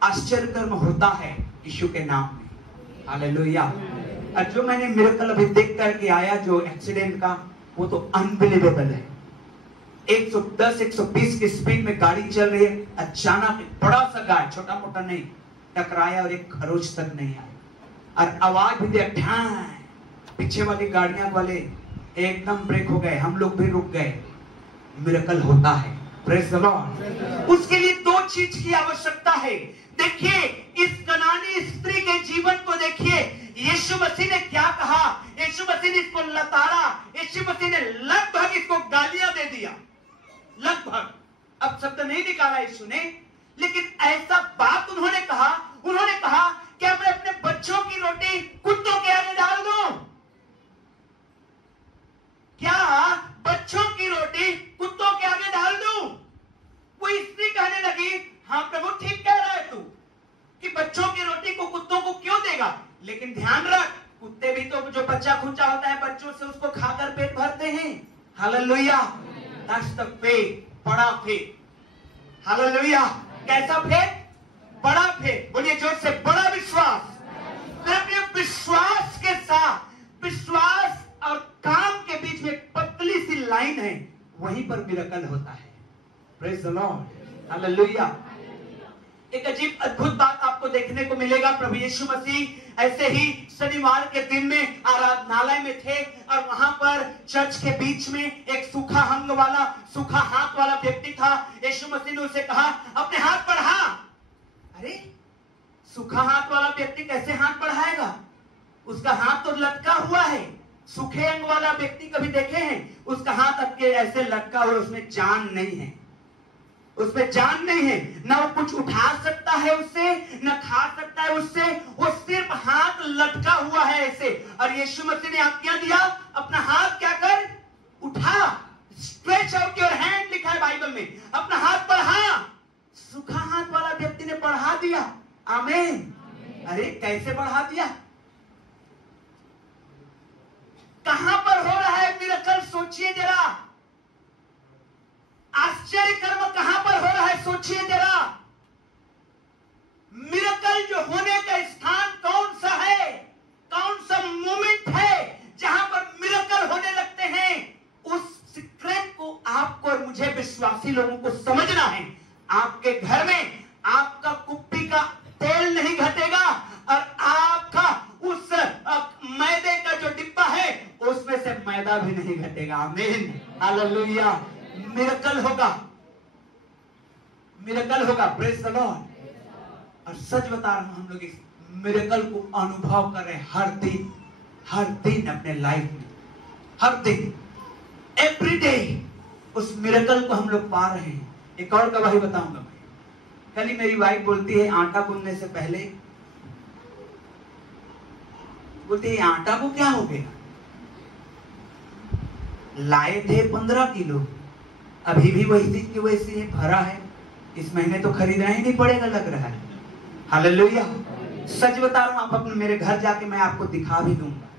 आश्चर्य कर्म होता है यीशु के नाम में। हालेलुया। और जो मैंने मिरेकल अभी देख करके आया, जो एक्सीडेंट का, वो तो अनबिलीवेबल है। 110-120 की स्पीड में गाड़ी चल रही है, अचानक एक बड़ा सा गाय, छोटा मोटा नहीं, टकराया और एक खरोच तक नहीं आया। और आवाज भी दिया, ठान। पीछे वाली गाड़ियां वाले एकदम ब्रेक हो गए, हम लोग भी रुक गए। मिरेकल होता है, प्रेज द लॉर्ड। उसके लिए दो चीज की आवश्यकता है। देखिए इस कनानी स्त्री के जीवन को देखिए, यीशु मसीह ने क्या कहा। यीशु मसीह ने इसको लताड़ा, यीशु मसीह ने लगभग इसको गालियां दे दिया, लगभग, अब शब्द नहीं निकाला यीशु ने, लेकिन ऐसा बात उन्होंने कहा क्या मैं अपने बच्चों की रोटी कुत्तों के आगे डाल दूं? क्या बच्चों की रोटी कुत्तों के आगे डाल दूं? वो स्त्री कहने लगी, हाँ प्रभु ठीक कह रहा है तू कि बच्चों की रोटी को कुत्तों को क्यों देगा, लेकिन ध्यान रख, कुत्ते भी तो जो बच्चा खुंचा होता है बच्चों से उसको खाकर पेट भरते हैं। हालेलुया, दैट्स द फेथ, बड़ा फेथ। हालेलुया, कैसा फेथ? बड़ा फेथ। बोलिए जोर से, बड़ा विश्वास। अपने विश्वास के साथ, विश्वास और काम के बीच में एक पतली सी लाइन है, वहीं पर मिरेकल होता है। Praise the Lord, hallelujah. एक अजीब अद्भुत बात आपको देखने को मिलेगा। प्रभु यीशु मसीह ऐसे ही शनिवार के दिन में आराधनालय में थे और वहां पर चर्च के बीच में एक सूखा अंग वाला, सूखा हाथ वाला व्यक्ति था। यीशु मसीह ने उसे कहा, अपने हाथ बढ़ा। अरे सूखा हाथ वाला व्यक्ति कैसे हाथ बढ़ाएगा? उसका हाथ तो लटका हुआ है। सूखे अंग वाला व्यक्ति कभी देखे हैं? उसका हाथ आपके ऐसे लटका हुआ, उसमें जान नहीं है, उसमें जान नहीं है, ना वो कुछ उठा सकता है उससे, ना खा सकता है उससे, वो सिर्फ हाथ लटका हुआ है ऐसे। और यीशु मसीह ने आज्ञा दिया, अपना हाथ क्या कर, उठा, स्ट्रेच आउट योर हैंड लिखा है बाइबल में, अपना हाथ बढ़ा। सूखा हाथ वाला व्यक्ति ने बढ़ा दिया। आमीन। अरे कैसे बढ़ा दिया? कहां पर हो रहा है मिरेकल? सोचिए जरा, आश्चर्य कर्म कहां पर हो रहा है? सोचिए जरा। मिरेकल जो होने का स्थान कौन सा है? कौन सा मोमेंट है जहां पर मिरेकल होने लगते हैं? उस सीक्रेट को आपको और मुझे, विश्वासी लोगों को समझना है। आपके घर में आपका कुप्पी का तेल नहीं घटेगा और आपका उस मैदे का जो डिब्बा है उसमें से मैदा भी नहीं घटेगा। आमीन, हालेलुया। मिरेकल होगा, मिरेकल होगा, प्रेज द लॉर्ड। और सच बता रहा हूं, हम लोग इस मिरेकल को अनुभव कर रहे हैं हर दिन अपने लाइफ में, हर दिन, एवरी डे उस मिरेकल को हम लोग पा रहे हैं। एक और गवाही बताऊंगा मैं। कल ही मेरी वाइफ बोलती है, आटा गूंदने से पहले बोलती है, आटा को क्या हो गया? लाए थे 15 किलो, अभी भी वैसी की वैसी है, भरा है, इस महीने तो खरीदना ही नहीं पड़ेगा लग रहा है। हालेलुया। सच बता रहा हूं, आप अपने मेरे घर जाके मैं आपको दिखा भी दूंगा।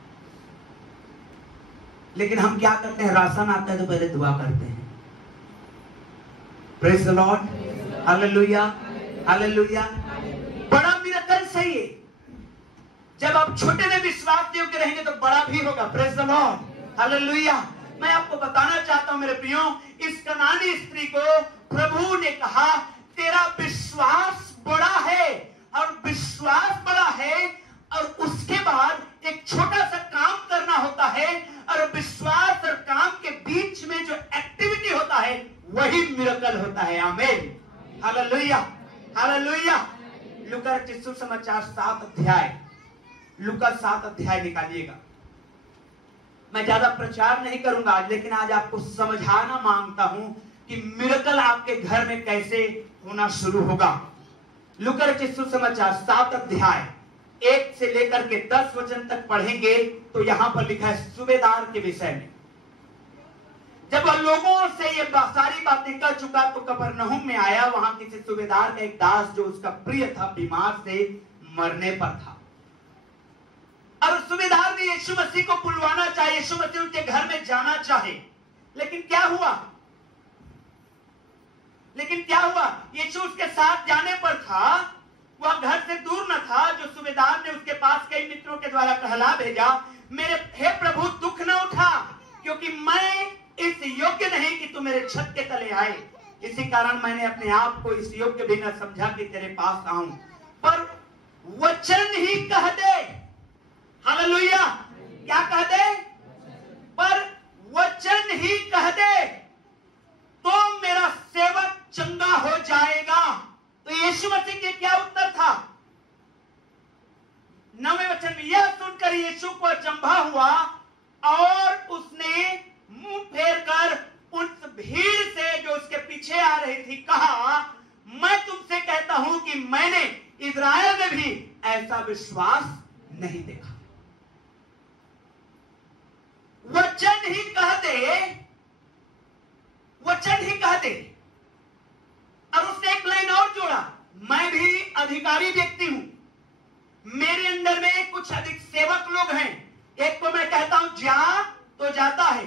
लेकिन हम क्या करते हैं, राशन आता है तो पहले दुआ करते हैं। Praise the Lord, hallelujah, hallelujah. बड़ा मिरेकल सही है। जब आप छोटे में विश्वास योग्य रहेंगे तो बड़ा भी होगा। Praise the Lord, hallelujah. मैं आपको बताना चाहता हूं मेरे प्रियो, इस कनानी स्त्री को प्रभु ने कहा, तेरा विश्वास बड़ा है, और विश्वास बड़ा है, और उसके बाद एक छोटा सा काम करना होता है, और विश्वास और काम के बीच में जो एक्टिविटी होता है वही मिरेकल होता है। आमीन, हालेलुया, हालेलुया। लूका रचित सुसमाचार 7 अध्याय, लूका 7 अध्याय निकालिएगा। मैं ज्यादा प्रचार नहीं करूंगा आज, लेकिन आज आपको समझाना मांगता हूं कि मिरेकल आपके घर में कैसे होना शुरू होगा। लूका रचित सुसमाचार 7 अध्याय 1 से लेकर के 10 वचन तक पढ़ेंगे तो यहां पर लिखा है सूबेदार के विषय में। जब वह लोगों से ये सारी बातें कर चुका तो कफरनहूम में आया। वहां किसी सूबेदार का एक दास जो उसका प्रिय था, बीमार से मरने पर था, और सूबेदार ने यीशु मसीह को बुलवाना चाहे, यीशु मसीह उनके घर में जाना चाहे। लेकिन क्या हुआ? यीशु उसके साथ जाने पर था, वह घर से दूर न था। जो सूबेदार ने उसके पास कई मित्रों के द्वारा कहला भेजा भेजा, मेरे हे प्रभु दुख न उठा, क्योंकि मैं इस योग्य नहीं कि तू मेरे छत के तले आए। इसी कारण मैंने अपने आप को इस योग्य भी न समझा कि तेरे पास आऊं, पर वचन ही कह दे। हालेलुया। क्या कह दे? पर वचन ही कह दे तो मेरा सेवक चंगा हो जाएगा। तो यीशु मसीह के क्या उत्तर था? 9वें वचन में, यह सुनकर यीशु को अचंभा हुआ और उसने मुंह फेर कर उस भीड़ से जो उसके पीछे आ रही थी कहा, मैं तुमसे कहता हूं कि मैंने इज़राइल में भी ऐसा विश्वास नहीं देखा। वचन ही कह दे, वचन ही कह दे। और उसने एक लाइन और जोड़ा, मैं भी अधिकारी व्यक्ति हूं, मेरे अंदर में कुछ अधिक सेवक लोग हैं। एक को मैं कहता हूं जा तो जाता है,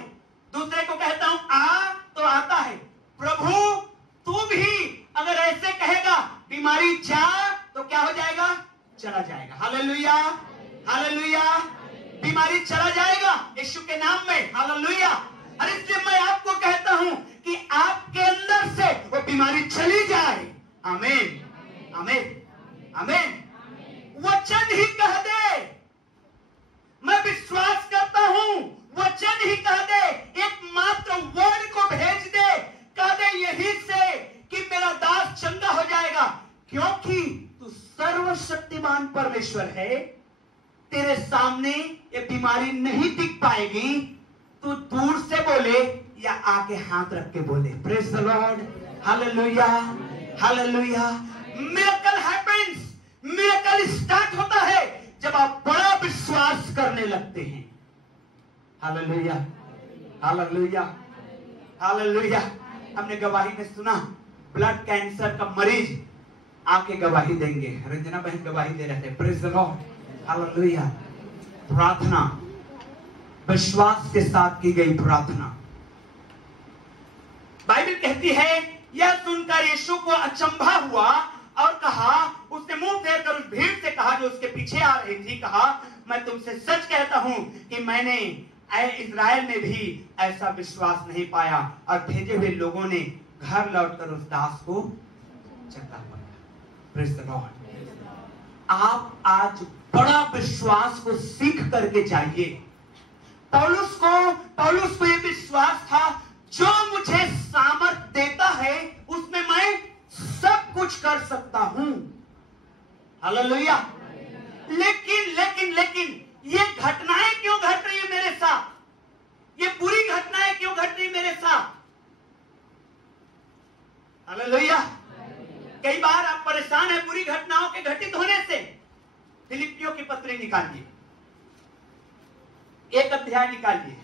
दूसरे को कहता हूं आ तो आता है। प्रभु तू भी अगर ऐसे कहेगा बीमारी जा तो क्या हो जाएगा? चला जाएगा। Hallelujah, hallelujah. बीमारी चला जाएगा यीशु के नाम में। हालेलुया। और इसलिए मैं आपको कहता हूं कि आपके अंदर से वो बीमारी चली जाए। आमीन, आमीन, आमीन। वचन ही कह दे, मैं विश्वास करता हूं, वचन ही कह दे, एकमात्र वर्ड को भेज दे, कह दे यही से कि मेरा दास चंगा हो जाएगा, क्योंकि तू सर्वशक्तिमान परमेश्वर है। तेरे सामने ये बीमारी नहीं टिक पाएगी। तू दूर से बोले या आके हाथ रख के बोले। Praise the Lord. Hallelujah, hallelujah. Miracle happens, miracle start होता है जब आप बड़ा विश्वास करने लगते हैं। Hallelujah, hallelujah, hallelujah. हमने गवाही में सुना, ब्लड कैंसर का मरीज आके गवाही देंगे। रंजना बहन गवाही दे रहे थे। Praise the Lord, hallelujah. प्रार्थना, विश्वास के साथ की गई प्रार्थना। बाइबल कहती है, यह सुनकर यीशु को अचंभा हुआ और कहा, उसने मुंह फेर कर उस भीड़ से कहा जो उसके पीछे आ रही थी, कहा मैं तुमसे सच कहता हूं कि मैंने इज़राइल में भी ऐसा विश्वास नहीं पाया। और भेजे हुए लोगों ने घर लौटकर उस दास को चंगा पाया। Praise the Lord. आप आज बड़ा विश्वास को सीख करके जाइए। पौलुस को यह विश्वास था, जो मुझे सामर्थ देता है उसमें मैं सब कुछ कर सकता हूं। हालेलुया। लेकिन ये घटनाएं क्यों घट रही है मेरे साथ? ये बुरी घटनाएं क्यों घट रही मेरे साथ? हालेलुया। कई बार आप परेशान हैं बुरी घटनाओं के घटित होने से। फिलिपियों की पत्री निकालिए, 1 अध्याय निकालिए।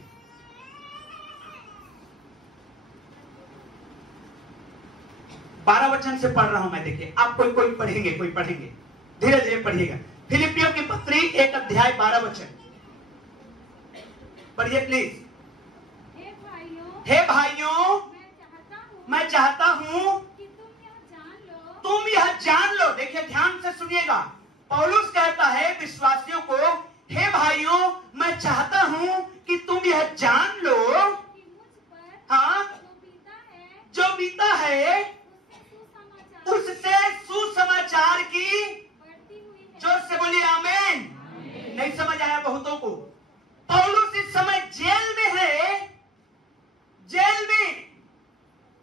बारह वचन से पढ़ रहा हूं मैं। देखिए, आप कोई पढ़ेंगे, धीरे धीरे पढ़िएगा। फिलिपियों की पत्री 1 अध्याय 12 वचन पढ़िए प्लीज। हे भाइयों, मैं चाहता हूं कि तुम यह जान लो। देखिए, ध्यान से सुनिएगा। पौलुस कहता है विश्वासियों को, हे भाइयों, मैं चाहता हूं कि तुम यह जान लो, कि मुझ पर हाँ, जो बीता है उससे सुसमाचार की बढ़ती हुई है। जोर से बोलिए आमीन। नहीं समझ आया बहुतों को। पौलुस इस समय जेल में है, जेल में।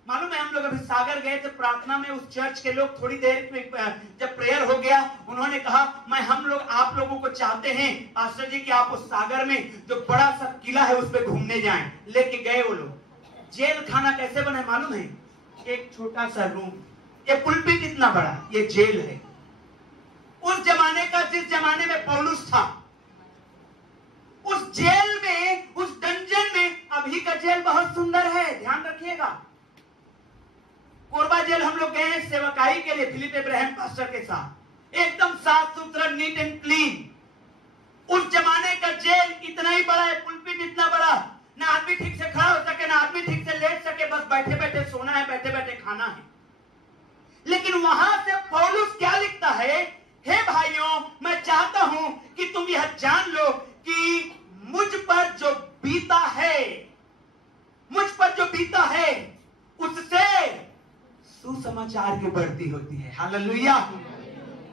मालूम है, हम लोग अभी सागर गए थे प्रार्थना में। उस चर्च के लोग थोड़ी देर में जब प्रेयर हो गया, उन्होंने कहा आप लोगों को चाहते हैं पास्टर जी कि आप उस सागर में जो बड़ा सा किला है उस पे घूमने जाएं। लेके गए वो लोग। जेल खाना कैसे बना है मालूम है? एक छोटा सा रूम, ये पुलपिट इतना बड़ा, ये जेल है। उस जमाने का, जिस जमाने में पौलुस था, उस जेल में, उस डंजन में। अभी का जेल बहुत सुंदर है, ध्यान रखिएगा। कोरबा जेल हम लोग गए हैं सेवकाई के लिए, फिलिप इब्राहिम पास्टर के साथ। एकदम साफ सुथरा, नीट एंड क्लीन। उस जमाने का जेल इतना ही बड़ा है, पुलपिट इतना बड़ा, ना आदमी ठीक से खड़ा हो सके, ना आदमी ठीक से लेट सके, बस बैठे बैठे सोना है, बैठे बैठे खाना है। लेकिन वहां से पौलुस क्या लिखता है? हे भाइयों, मैं चाहता हूं कि तुम यह जान लो कि मुझ पर जो बीता है उससे सुसमाचार की बढ़ती होती है। हालेलुया।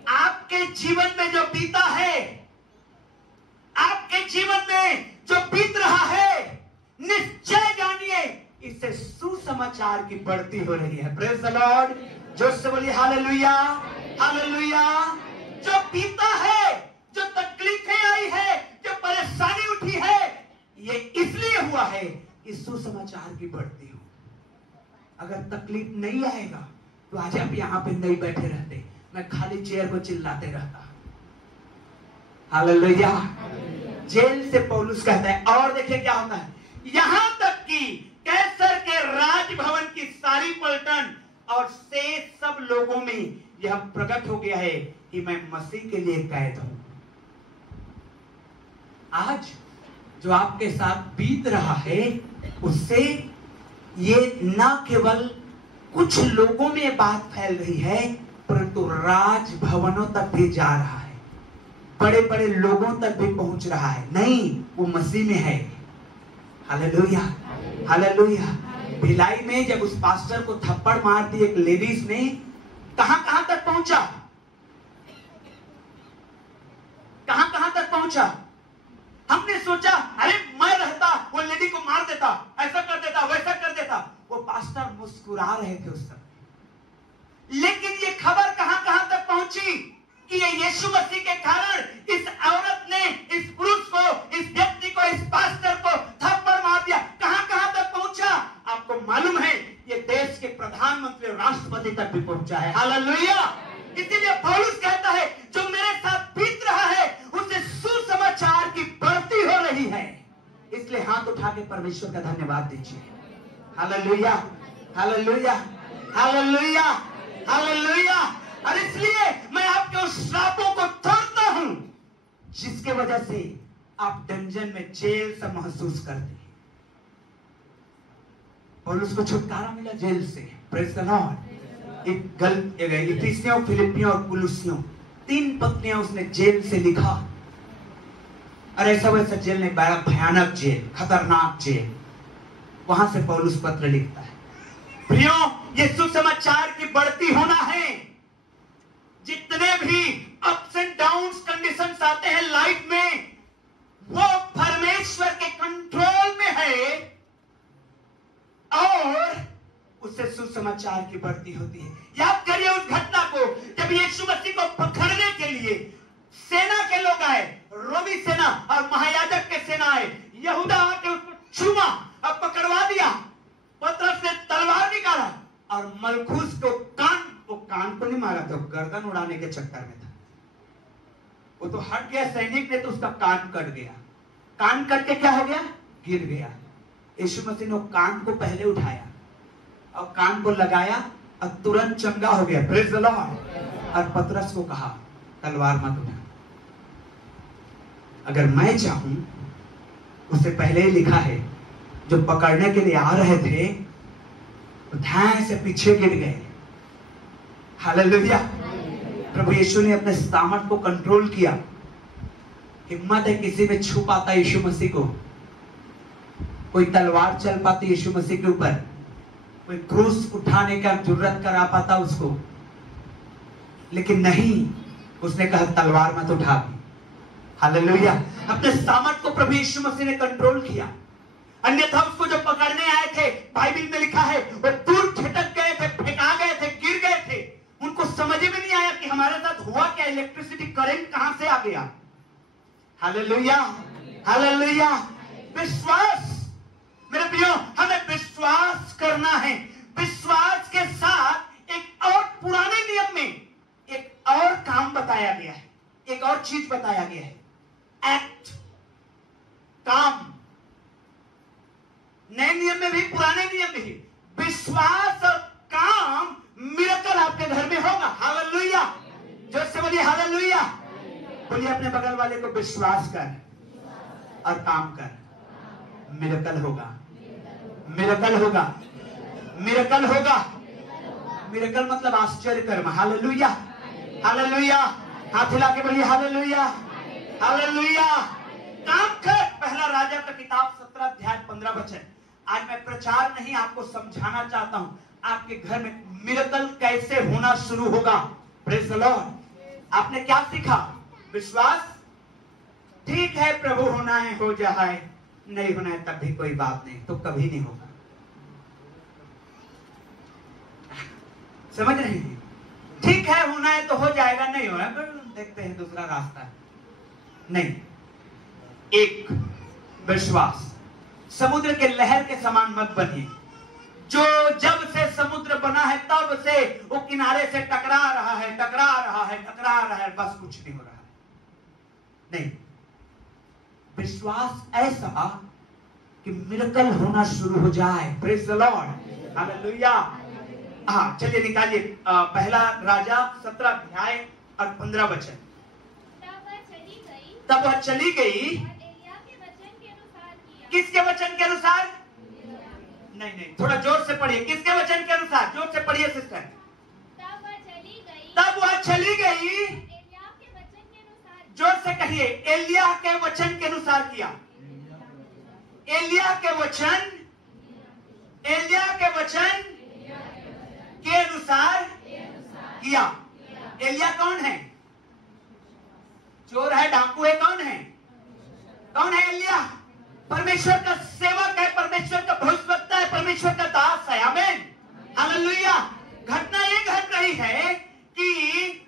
आपके जीवन में जो बीता है, आपके जीवन में जो बीत रहा है, निश्चय जानिए इससे सुसमाचार की बढ़ती हो रही है। Praise the Lord. जोर से बोलिए हालेलुया, हालेलुया। जो बीता है, जो तकलीफें आई है, जो परेशानी उठी है, ये इसलिए हुआ है कि सुसमाचार की बढ़ती हो। अगर तकलीफ नहीं आएगा तो आज आप यहां पे नहीं बैठे रहते, मैं खाली चेयर को चिल्लाते रहता। हालेलुया। जेल से पौलुस कहता है, और देखिए क्या होता है, यहां तक कि कैसर के राजभवन की सारी पलटन और शेष सब लोगों में यह प्रकट हो गया है कि मैं मसीह के लिए कैद हूं। आज जो आपके साथ बीत रहा है उससे ये न केवल कुछ लोगों में बात फैल रही है, परंतु राजभवनों तक भी जा रहा है, बड़े बड़े लोगों तक भी पहुंच रहा है। नहीं, वो मसीह में है। Hallelujah, hallelujah. भिलाई में जब उस पास्टर को थप्पड़ मार दी एक लेडीज ने, कहां कहां तक पहुंचा, कहां कहां तक पहुंचा। हमने सोचा अरे मैं रहता वो लेडी को मार देता, ऐसा कर देता, वैसा कर देता। वो पास्टर मुस्कुरा रहे थे उस समय। लेकिन ये खबर कहां कहां तक पहुंची कि ये यीशु मसीह के कारण इस औरत ने इस पुरुष को, इस व्यक्ति को, इस पास्टर को थप्पड़ मार दिया। कहां कहां तक पहुंचा आपको मालूम है? ये देश के प्रधानमंत्री, राष्ट्रपति तक भी पहुंचा है। हालेलुया। इसीलिए पौलुस कहता है जो मेरे साथ बीत रहा है उससे सुसमाचार की बढ़ती हो रही है। इसलिए हाथ उठा के परमेश्वर का धन्यवाद दीजिए। Hallelujah, hallelujah, hallelujah, hallelujah. और इसलिए मैं आपके उस श्रापों को तोड़ता हूं जिसके वजह से आप डंजन में, जेल से महसूस करते हैं। पौलुस को छुटकारा मिला जेल से। Praise the lord. इफिसियों, फिलिपियों और कुलुसियों, 3 पत्रियां उसने जेल से लिखा। और ऐसा वैसा जेल नहीं, बड़ा भयानक जेल, खतरनाक जेल, वहां से पौलुस पत्र लिखता है। प्रियो, ये सुसमाचार की बढ़ती होना है। जितने भी अप्स एंड डाउन्स कंडीशंस आते हैं लाइफ में, वो परमेश्वर के कंट्रोल में है और उससे सुसमाचार की बढ़ती होती है। याद करिए उस घटना को जब यीशु मसीह को पकड़ने के लिए सेना के लोग आए, रोमी सेना और महायाजक के सेना आए। यहूदा आके उसको छुमा और पकड़वा दिया। पतरस ने तलवार निकाला और मलखूस को कान को नहीं मारा था, गर्दन उड़ाने के चक्कर में था। वो तो हट गया, सैनिक ने तो उसका कान कट गया। कान कट के क्या हो गया? गिर गया। यीशु मसीह ने कान को पहले उठाया और कान को लगाया और तुरंत चंगा हो गया। Praise the Lord. और पतरस को कहा तलवार मत उठा। अगर मैं चाहूं, उससे पहले ही लिखा है, जो पकड़ने के लिए आ रहे थे तो ध्यान से पीछे गिर गए। हालेलुया। प्रभु यीशु ने अपने सामर्थ को कंट्रोल किया। हिम्मत है किसी में छू पाता यीशु मसीह को, कोई तलवार चल पाती यीशु मसीह के ऊपर, कोई क्रूस उठाने का जुर्रत करा पाता उसको, लेकिन नहीं, उसने कहा तलवार मत उठा। हालेलुया। अपने सामर्थ को प्रभु यीशु मसीह ने कंट्रोल किया। अन्यथा उसको जो पकड़ने आए थे, बाइबल में लिखा है, वो दूर छिटक गए थे, फेंका गए थे, गिर गए थे। उनको समझ में नहीं आया कि हमारे साथ हुआ क्या, इलेक्ट्रिसिटी करंट कहां से आ गया। Hallelujah, hallelujah. विश्वास, मेरे प्रियो, हमें विश्वास करना है। विश्वास के साथ एक और पुराने नियम में एक और काम बताया गया है, एक और चीज बताया गया है, एक्ट, काम। नए नियम में भी, पुराने नियम में भी विश्वास और काम, मिरेकल आपके घर में होगा। हालेलुया। जोर से बोलिए हालेलुया। बोलिए अपने बगल वाले को, विश्वास कर और काम कर, मिरेकल होगा, मिरेकल होगा, मिरेकल होगा। मिरेकल मतलब आश्चर्य कर्म। Hallelujah, hallelujah. हाथ हिला के बोलिए हालेलुया, हालेलुया। काम कर। पहला राजा का किताब 17 अध्याय 15 वचन। आज मैं प्रचार नहीं, आपको समझाना चाहता हूं आपके घर में मिरेकल कैसे होना शुरू होगा। Praise the Lord. आपने क्या सीखा? विश्वास। ठीक है प्रभु, होना है हो जाए, नहीं होना है तब भी कोई बात नहीं, तो कभी नहीं होगा। समझ रहे हैं? ठीक है होना है तो हो जाएगा, नहीं हो रहा है फिर देखते हैं दूसरा रास्ता है। नहीं, एक विश्वास। समुद्र के लहर के समान मत बनिए, जो जब से समुद्र बना है तब से वो किनारे से टकरा रहा है, बस कुछ नहीं हो रहा है। नहीं, विश्वास ऐसा कि मिरेकल होना शुरू हो जाए। Praise the Lord, hallelujah. हाँ, चलिए निकालिए पहला राजा 17 अध्याय और 15 वचन। तब वह चली गई और एलिय्याह के वचन के अनुसार किया। किसके वचन के अनुसार? नहीं, थोड़ा जोर से पढ़िए। किसके वचन के अनुसार? जोर से पढ़िए सिस्टर। तब वह चली गई एलिय्याह के वचन के अनुसार। जोर से कहिए, एलिय्याह के वचन के अनुसार किया। एलिय्याह के वचन के अनुसार किया। एलिय्याह कौन है? चोर है, डाकू है, कौन है? एलिय्याह परमेश्वर का सेवक है, परमेश्वर का भविष्यवक्ता है, परमेश्वर का दास है। आमीन, हालेलुया। घटना ये घट रही है कि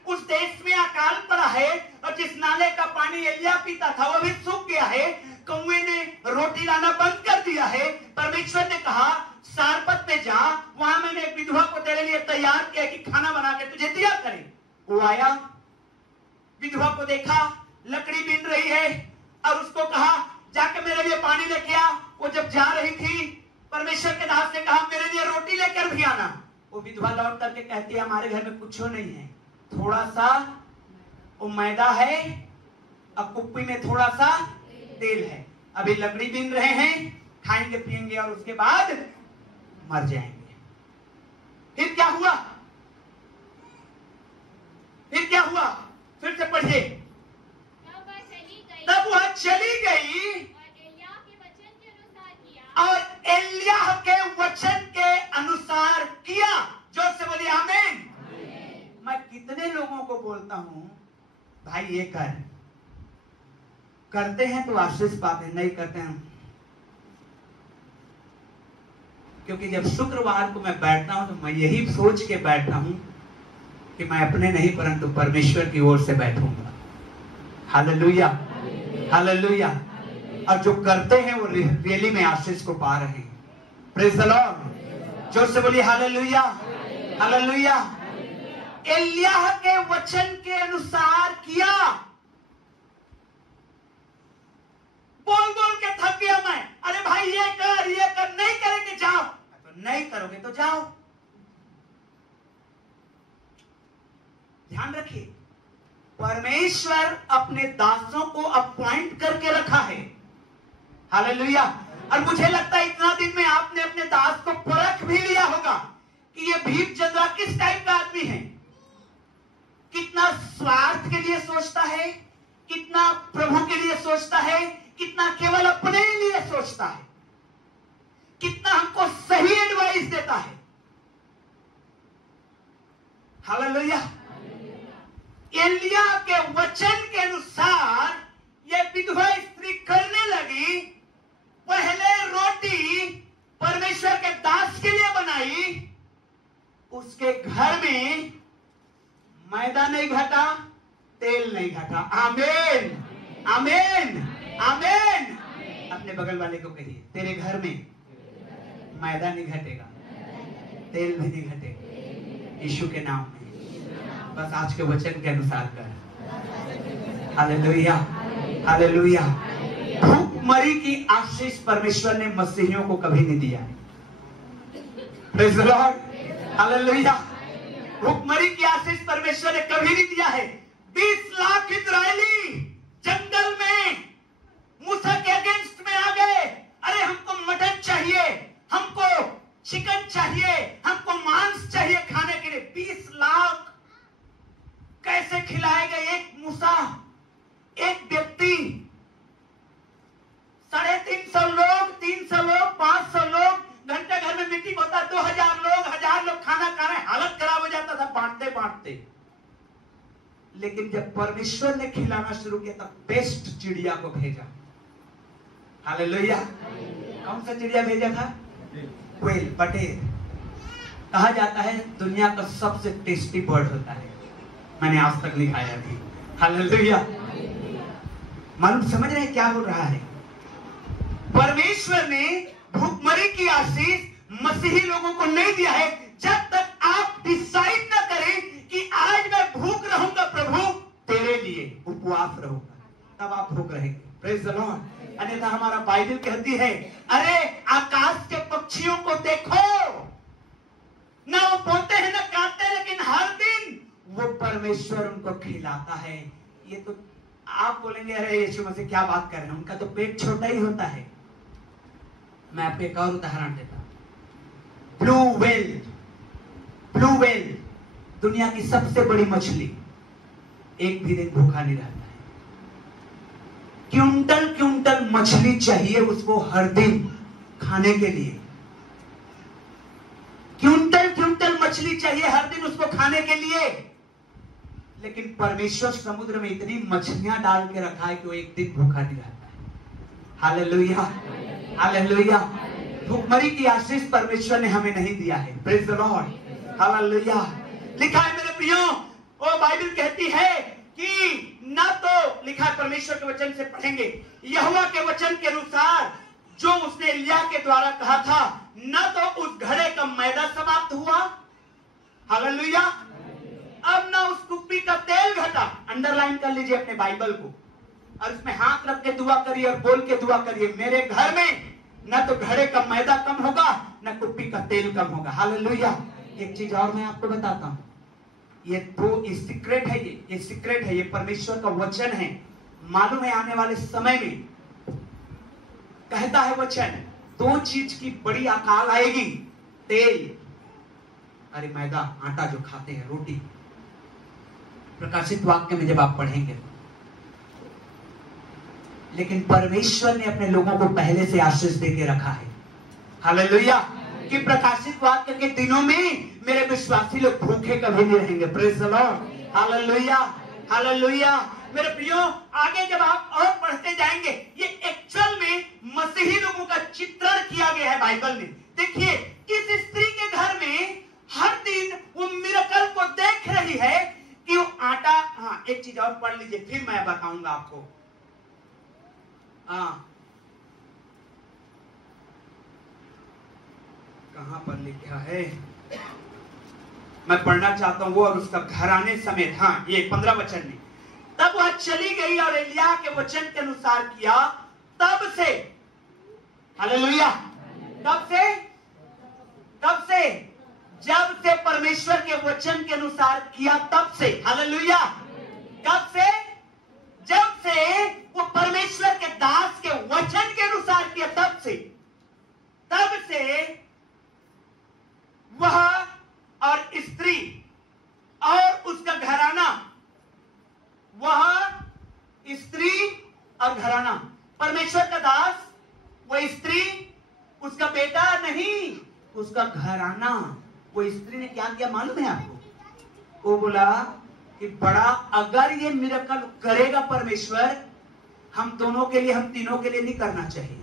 उस देश में अकाल पड़ा है और जिस नाले का पानी एलिय्याह पीता था वो भी सूख गया है। कौवे ने रोटी लाना बंद कर दिया है। परमेश्वर ने कहा सारपत में जा, वहां मैंने एक विधवा को तेरे लिए तैयार किया कि खाना बना के तुझे दिया करे। वो आया, विधवा को देखा लकड़ी बीन रही है और उसको कहा जाके मेरे लिए पानी लेके आ। वो जब जा रही थी, परमेश्वर के दास ने कहा मेरे लिए रोटी लेकर भी आना। वो विधवा लौट करके कहती है हमारे घर में कुछ नहीं है, थोड़ा सा वो मैदा है, अब कुप्पी में थोड़ा सा तेल है, अभी लकड़ी बीन रहे हैं, खाएंगे पिएंगे और उसके बाद मर जाएंगे। फिर क्या हुआ? फिर से पढ़िए। तब वह चली गई और एलिय्याह के वचन के अनुसार किया। जोर से बोलिए आमीन। मैं कितने लोगों को बोलता हूं भाई ये करते हैं तो आशीष पाते हैं, नहीं करते हैं। क्योंकि जब शुक्रवार को मैं बैठता हूं तो मैं यही सोच के बैठता हूं कि मैं अपने नहीं परंतु परमेश्वर की ओर से बैठूंगा। Hallelujah, hallelujah. और जो करते हैं वो रियली में आशीष को पा रहे हैं। Praise the Lord. जोर से बोलिए हालेलुया, हालेलुया। एलिय्याह के वचन के अनुसार किया। बोल के थक गया मैं, अरे भाई ये कर, नहीं करेंगे जाओ। तो नहीं करोगे तो जाओ। ध्यान रखिए, परमेश्वर अपने दासों को अपॉइंट करके रखा है। हालेलुया। और मुझे लगता है इतना दिन में आपने अपने दास को परख भी लिया होगा कि ये भीम चंद्रा किस टाइप का आदमी है। कितना स्वार्थ के लिए सोचता है, कितना प्रभु के लिए सोचता है, कितना केवल अपने लिए सोचता है, कितना हमको सही एडवाइस देता है। हालेलुया। एलिय्याह के वचन के अनुसार यह विधवा स्त्री करने लगी। पहले रोटी परमेश्वर के दास के लिए बनाई, उसके घर में मैदा नहीं घटा, तेल नहीं घटा। आमीन, आमीन, आमीन। अपने बगल वाले को कहिए तेरे घर में मैदा नहीं घटेगा, तेल भी नहीं घटेगा, यीशु के नाम में। बस आज के वचन के अनुसार कर। Hallelujah, hallelujah. भूखमरी की आशीष परमेश्वर ने मसीहियों को कभी नहीं दिया। Praise the Lord, hallelujah. भूखमरी की आशीष परमेश्वर ने कभी नहीं दिया है। 20 लाख इस्राएली जंगल में मूसा के अगेंस्ट में आ गए। अरे हमको मटन चाहिए, हमको चिकन चाहिए, हमको मांस चाहिए खाने के लिए। 20 लाख कैसे खिलाए गए? एक मूसा, एक व्यक्ति बांटते, लेकिन जब परमेश्वर ने खिलाना शुरू किया तब बेस्ट चिड़िया को भेजा। हालेलुया। कौन सा चिड़िया भेजा था? क्वेल, बटेर। कहा जाता है दुनिया का सबसे टेस्टी बर्ड होता है, मैंने आज तक लिखाया भी। हालेलुया। मालूम समझ रहे क्या हो रहा है? परमेश्वर ने भूखमरी की आशीष मसीही लोगों को नहीं दिया है जब तक आप डिसाइड ना करें कि आज मैं भूख रहूंगा प्रभु तेरे लिए, उपवास रहूंगा, तब आप भूख रहेंगे। Praise the Lord. अन्यथा हमारा बाइबल कहती है, अरे आकाश के पक्षियों को देखो, ना वो बोलते हैं ना काटते हैं, लेकिन हर दिन वो परमेश्वर उनको खिलाता है। ये तो आप बोलेंगे अरे यीशु मसीह क्या बात कर रहे हैं, उनका तो पेट छोटा ही होता है। मैं आपको एक और उदाहरण देता हूं। ब्लू व्हेल दुनिया की सबसे बड़ी मछली, एक भी दिन भूखा नहीं रहता है। क्विंटल मछली चाहिए उसको हर दिन खाने के लिए, क्विंटल मछली चाहिए हर दिन उसको खाने के लिए। लेकिन परमेश्वर समुद्र में इतनी मछलियां डाल के रखा है कि वो एक दिन भूखा नहीं रहता है। Hallelujah, hallelujah. भूखमरी की आशीष परमेश्वर ने हमें नहीं दिया है। Praise the Lord. हालेलुया। लिखा है मेरे प्रियो, वो बाइबल कहती है कि ना तो लिखा है, परमेश्वर के वचन से पढ़ेंगे, यहोवा के वचन के अनुसार जो उसने एलिय्याह के द्वारा कहा था, ना तो उस घड़े का मैदा समाप्त हुआ, हालेलुया, अब ना उस कुप्पी का तेल घटा। अंडरलाइन कर लीजिए अपने बाइबल को और इसमें हाथ रख के दुआ करिए और बोल के दुआ करिए, मेरे घर में ना तो घड़े का मैदा कम होगा ना कुप्पी का तेल कम होगा। हालेलुया। एक चीज और मैं आपको बताता हूं, ये सीक्रेट है, ये सीक्रेट है, ये परमेश्वर का वचन है। मालूम है आने वाले समय में कहता है वचन, दो चीज की बड़ी अकाल आएगी, तेल, अरे मैदा, आटा जो खाते हैं, रोटी। प्रकाशित वाक्य में जब आप पढ़ेंगे, लेकिन परमेश्वर ने अपने लोगों को पहले से आशीष देके रखा है। हालेलुया। कि प्रकाशित वाक्य के दिनों में मेरे विश्वासी लोग भूखे कभी नहीं रहेंगे। Praise the Lord. Hallelujah, hallelujah. मेरे प्रियो, आगे जब आप और पढ़ते जाएंगे, ये एक्चुअल में मसीही लोगों का चित्रण किया गया है बाइबल में। देखिए, किस स्त्री के घर में हर दिन वो मिरेकल को देख रही है कि वो आटा, हाँ एक चीज और पढ़ लीजिए फिर मैं बताऊंगा आपको। हाँ, कहां पर लिखा है, मैं पढ़ना चाहता हूं वो और उसका घराने समेत। हाँ, ये 15 वचन में, तब वह चली गई और एलिय्याह के वचन के अनुसार किया, तब से, हालेलुया, तब से जब से परमेश्वर के वचन के अनुसार किया, तब से, हालेलुया, कब से? जब से वो परमेश्वर के दास के वचन के अनुसार किया, तब से वह और स्त्री और उसका घराना, वह स्त्री और घराना, परमेश्वर का दास, वह स्त्री, उसका बेटा नहीं, उसका घराना। वो स्त्री ने क्या किया मालूम है आपको? वो बोला कि बड़ा, अगर ये मिरेकल करेगा परमेश्वर, हम दोनों के लिए, हम तीनों के लिए नहीं करना चाहिए।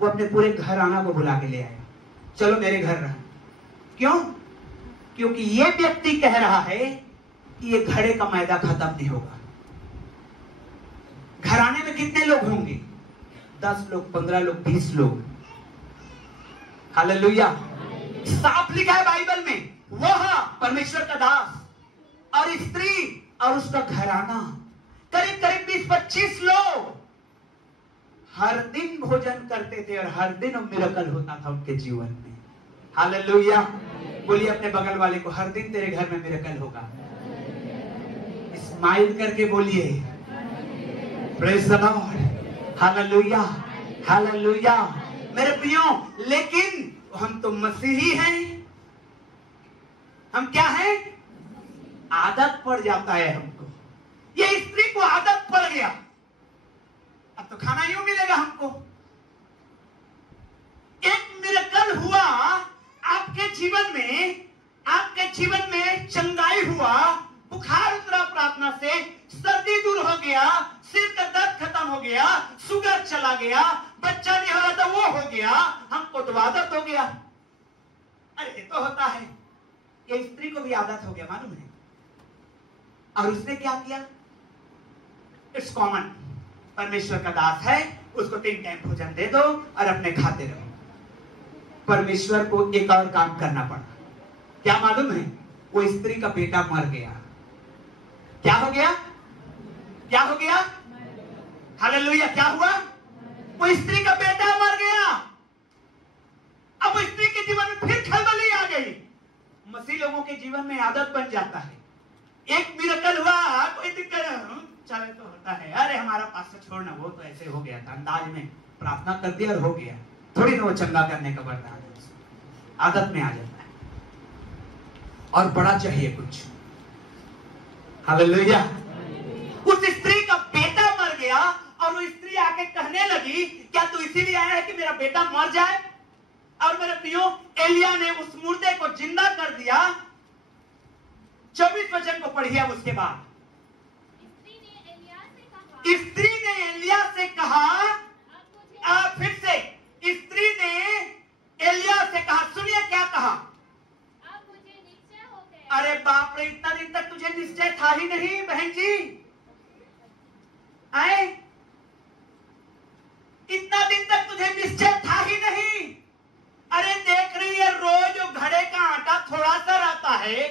वो अपने पूरे घराना को बुला के ले आया, चलो मेरे घर रह। क्यों? क्योंकि ये व्यक्ति कह रहा है कि ये घड़े का मैदा खत्म नहीं होगा। घराने में कितने लोग होंगे? 10 लोग, 15 लोग, 20 लोग। हालेलुया। साफ लिखा है बाइबल में, वह परमेश्वर का दास और स्त्री और उसका घराना, करीब करीब 20-25 लोग हर दिन भोजन करते थे और हर दिन मिरेकल होता था उनके जीवन में। हालेलुया। बोलिए अपने बगल वाले को, हर दिन तेरे घर में मिरेकल होगा। स्माइल करके बोलिए, praise the Lord. Hallelujah, hallelujah. मेरे प्रियो, लेकिन हम तो मसीही हैं। हम क्या हैं? आदत पड़ जाता है हमको। ये स्त्री को आदत पड़ गया, अब तो खाना यूं मिलेगा हमको। एक मिरेकल हुआ आपके जीवन में, आपके जीवन में चंगाई हुआ, गया, शुगर चला गया, बच्चा नहीं हो रहा था वो हो गया, हमको तो आदत हो गया। अरे ये तो होता है, ये स्त्री को भी आदत हो गया मालूम है। और उसने क्या किया? इट्स कॉमन, परमेश्वर का दास है, उसको 3 टाइम भोजन दे दो और अपने खाते रहो। परमेश्वर को एक और काम करना पड़ा। क्या मालूम है? वो स्त्री का बेटा मर गया। क्या हो गया? क्या हो गया? हालेलुया। क्या हुआ? वो स्त्री का बेटा मर गया। अब स्त्री के जीवन में फिर खलबली आ गई। मसीह लोगों के जीवन में आदत बन जाता है। एक मिरेकल हुआ, कोई दिक्कत चले तो होता है, अरे हमारा पास्टर छोड़ना, वो तो ऐसे हो गया था, अंदाज में प्रार्थना कर दिया और हो गया। थोड़ी ना वो चंगा करने का वरदान है, आदत में आ जाता है और बड़ा चाहिए कुछ। हालेलुया। उस स्त्री का बेटा मर गया और वो स्त्री आके कहने लगी, क्या तू इसीलिए आया है कि मेरा बेटा मर जाए? और मेरे प्रियो, एलिया ने उस मुर्दे को जिंदा कर दिया। 24 वचन को पढ़िए। उसके बाद स्त्री ने एलिया से कहा, फिर से स्त्री ने एलिया से कहा, सुनिए क्या कहा? अब मुझे निश्चय हो गया। अरे बाप रे, इतना दिन तक तुझे निश्चय था ही नहीं बहन जी। आए, इतना दिन तक तुझे निश्चय था ही नहीं। अरे देख रही है, रोज घड़े का आटा थोड़ा सा रहता है,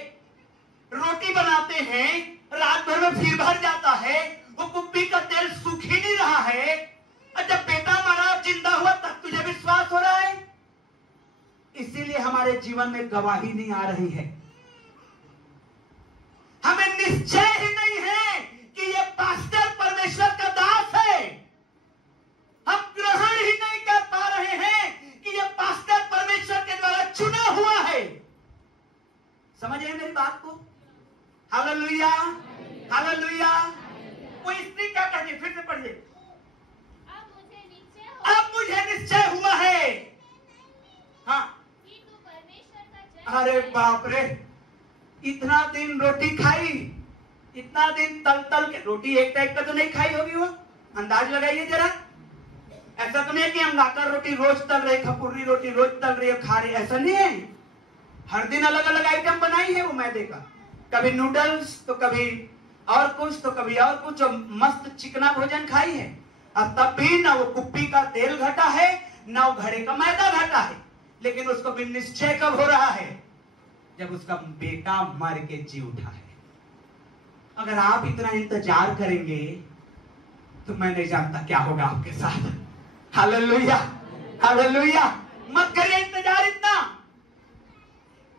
रोटी बनाते हैं, रात भर में फिर भर जाता है, वो कुप्पी का तेल सूख ही नहीं रहा है। जब बेटा मरा जिंदा हुआ तब तुझे विश्वास हो रहा है। इसीलिए हमारे जीवन में गवाही नहीं आ रही है। हमें निश्चय ही नहीं है कि ये पास्टर परमेश्वर का दास है। हम ग्रहण ही नहीं कर पा रहे हैं कि ये पास्टर परमेश्वर के द्वारा चुना हुआ है। समझ रहे मेरी बात को? Hallelujah, hallelujah. वो स्त्री क्या कहती है? फिर से पढ़िए। अब मुझे निश्चय हुआ है, हाँ, कि तू परमेश्वर का जन अरे बाप रे, इतना दिन रोटी खाई, इतना दिन तल तल के रोटी एक टाइप का तो नहीं खाई होगी वो। अंदाज लगाइए जरा। ऐसा तो नहीं है कि अंगाकर रोटी रोज तल रही, खपुर्री रोटी रोज तल रही है खा रही, ऐसा नहीं है। हर दिन अलग अलग आइटम बनाई है वो मैदे का, कभी नूडल्स तो कभी और कुछ तो कभी और कुछ, मस्त चिकना भोजन खाई है। अब तब भी ना वो कुप्पी का तेल घटा है, ना वो घड़े का मैदा घटा है। लेकिन उसको भी निश्चय कब हो रहा है? जब उसका बेटा मर के जी उठा है। अगर आप इतना इंतजार करेंगे तो मैं नहीं जानता क्या होगा आपके साथ। Hallelujah, hallelujah. मत करिए इंतजार इतना।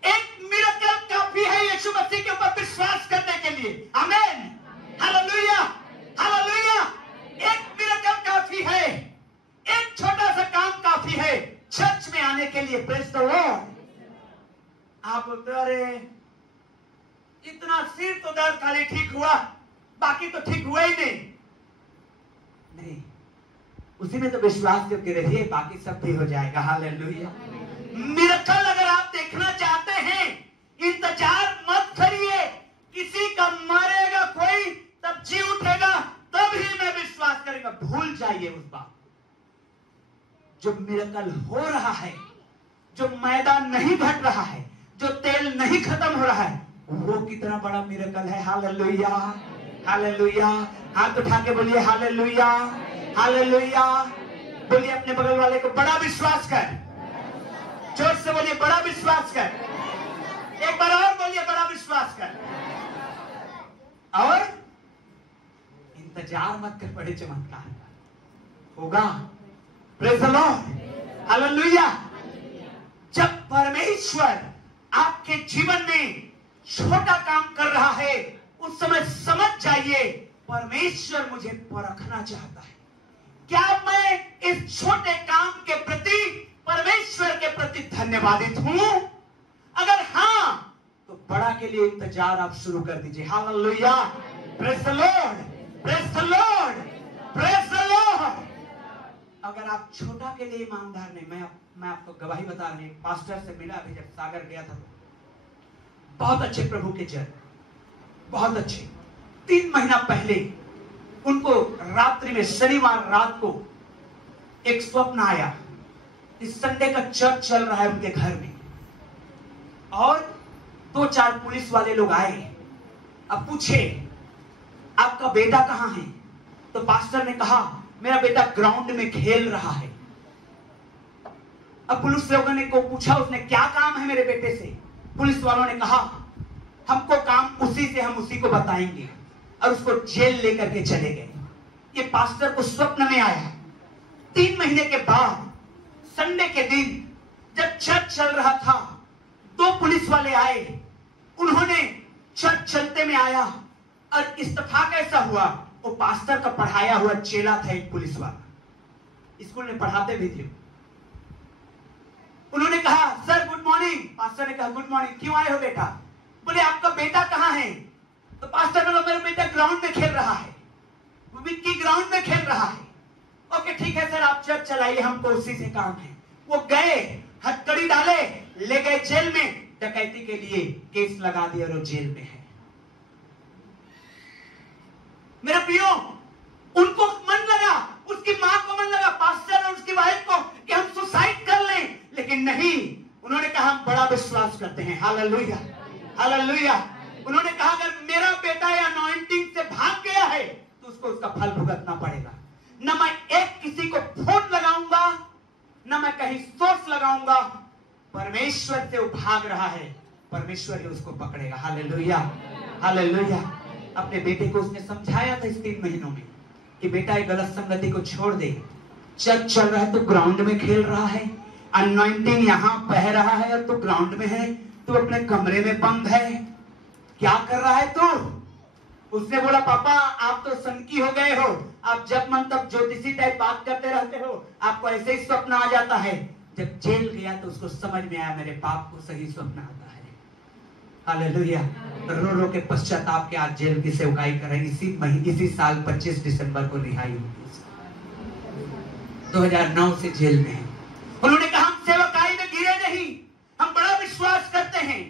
एक मिरेकल काफी है यीशु मसीह के ऊपर विश्वास करने के लिए। आमीन, हालेलुया, हालेलुया। एक मिरेकल काफी है, एक छोटा सा काम काफी है चर्च में आने के लिए। Praise the Lord. आप बोलते अरे इतना सिर तो दर्द खाली ठीक हुआ, बाकी तो ठीक हुआ ही नहीं। उसी में तो विश्वास करके रहिए, बाकी सब भी हो जाएगा। हालेलुया। मिरेकल अगर आप देखना चाहते हैं, इंतजार मत करिए। किसी का मरेगा कोई, तब जी उठेगा, तब ही मैं विश्वास करेगा। भूल जाइए उस बात। जो मिरेकल हो रहा है, जो मैदा नहीं घट रहा है, जो तेल नहीं खत्म हो रहा है, वो कितना बड़ा मिरेकल है। Hallelujah, hallelujah. हाथ उठा के बोलिए हालेलुया, हालेलुया। बोलिए अपने बगल वाले को, बड़ा विश्वास कर। जोर से बोलिए बड़ा विश्वास कर। एक बार और बोलिए बड़ा विश्वास कर। और इंतजार मत कर, बड़े चमत्कार होगा। Praise the Lord, hallelujah. जब परमेश्वर आपके जीवन में छोटा काम कर रहा है, उस समय समझ जाइए परमेश्वर मुझे परखना चाहता है। क्या मैं इस छोटे काम के प्रति, परमेश्वर के प्रति धन्यवादित हूं? अगर हां, तो बड़ा के लिए इंतजार आप शुरू कर दीजिए। Hallelujah, praise the Lord, praise the Lord, praise the Lord. अगर आप छोटा के लिए ईमानदार नहीं, मैं आपको गवाही बता रही हूं। पास्टर से मिला अभी, जब सागर गया था, बहुत अच्छे प्रभु के जन, बहुत अच्छे। 3 महीना पहले उनको रात्रि में, शनिवार रात को एक स्वप्न आया। इस संडे का चर्च चल रहा है उनके घर में, और 2-4 पुलिस वाले लोग आए। अब पूछे आपका बेटा कहाँ है? तो पास्टर ने कहा मेरा बेटा ग्राउंड में खेल रहा है। अब पुलिस लोगों ने को पूछा उसने क्या काम है मेरे बेटे से? पुलिस वालों ने कहा हमको काम उसी से, हम उसी को बताएंगे, और उसको जेल लेकर के चले गए। ये पास्टर को स्वप्न में आया। 3 महीने के बाद संडे के दिन जब चर्च चल रहा था, 2 पुलिस वाले आए। उन्होंने चर्च चलते में आया, और इत्तेफाक ऐसा हुआ वो पास्टर का पढ़ाया हुआ चेला था, एक पुलिस वाला, स्कूल में पढ़ाते भी थे। उन्होंने कहा सर गुड मॉर्निंग। पास्टर ने कहा गुड मॉर्निंग, क्यों आए हो बेटा? बोले आपका बेटा कहाँ है? तो पास्टर ने बोला मेरा बेटा ग्राउंड में खेल रहा है, विक्की ग्राउंड में खेल रहा है। ओके ठीक है सर, आप चर्च चलाइए, हमको उसी से काम है। वो गए, हथकड़ी डाले, ले गए जेल में, डकैती के लिए केस लगा दिया और वो जेल में है। मेरे प्रियो, उनको मन लगा, उसकी मां को मन लगा, पास्टर और उसकी वाइफ को, कि हम सुसाइड कर लें, लेकिन नहीं। उन्होंने कहा हम बड़ा विश्वास करते हैं। Hallelujah, hallelujah. उन्होंने कहा अगर मेरा बेटा या अनॉइंटिंग से भाग गया है तो उसको उसका फल भुगतना पड़ेगा। न मैं एक किसी को फोन लगाऊंगा, न मैं कहीं सोर्स लगाऊंगा। परमेश्वर से वो भाग रहा है, परमेश्वर ही उसको पकड़ेगा। Hallelujah, hallelujah. अपने बेटे को उसने समझाया था इस 3 महीनों में कि बेटा ये गलत संगति को छोड़ दे। चर्च चल रहा है तो ग्राउंड में खेल रहा है, अनॉइंटिंग यहाँ बह रहा है और तू ग्राउंड में है, तू अपने कमरे में बंद है, क्या कर रहा है तू? उसने बोला पापा आप तो सनकी हो गए हो, आप जब मन तब ज्योतिषी टाइप बात करते रहते हो, आपको ऐसे ही स्वप्न आ जाता है। जब जेल गया तो उसको समझ में आया मेरे बाप को सही स्वप्न आता है। हालेलुया। रो रो के पश्चाताप के आज जेल की सेवकाई कर रहे हैं। इसी साल 25 दिसंबर को रिहाई हुई, 2009 से जेल में है। उन्होंने कहा हम सेवकाई में गिरे नहीं, हम बड़ा विश्वास करते हैं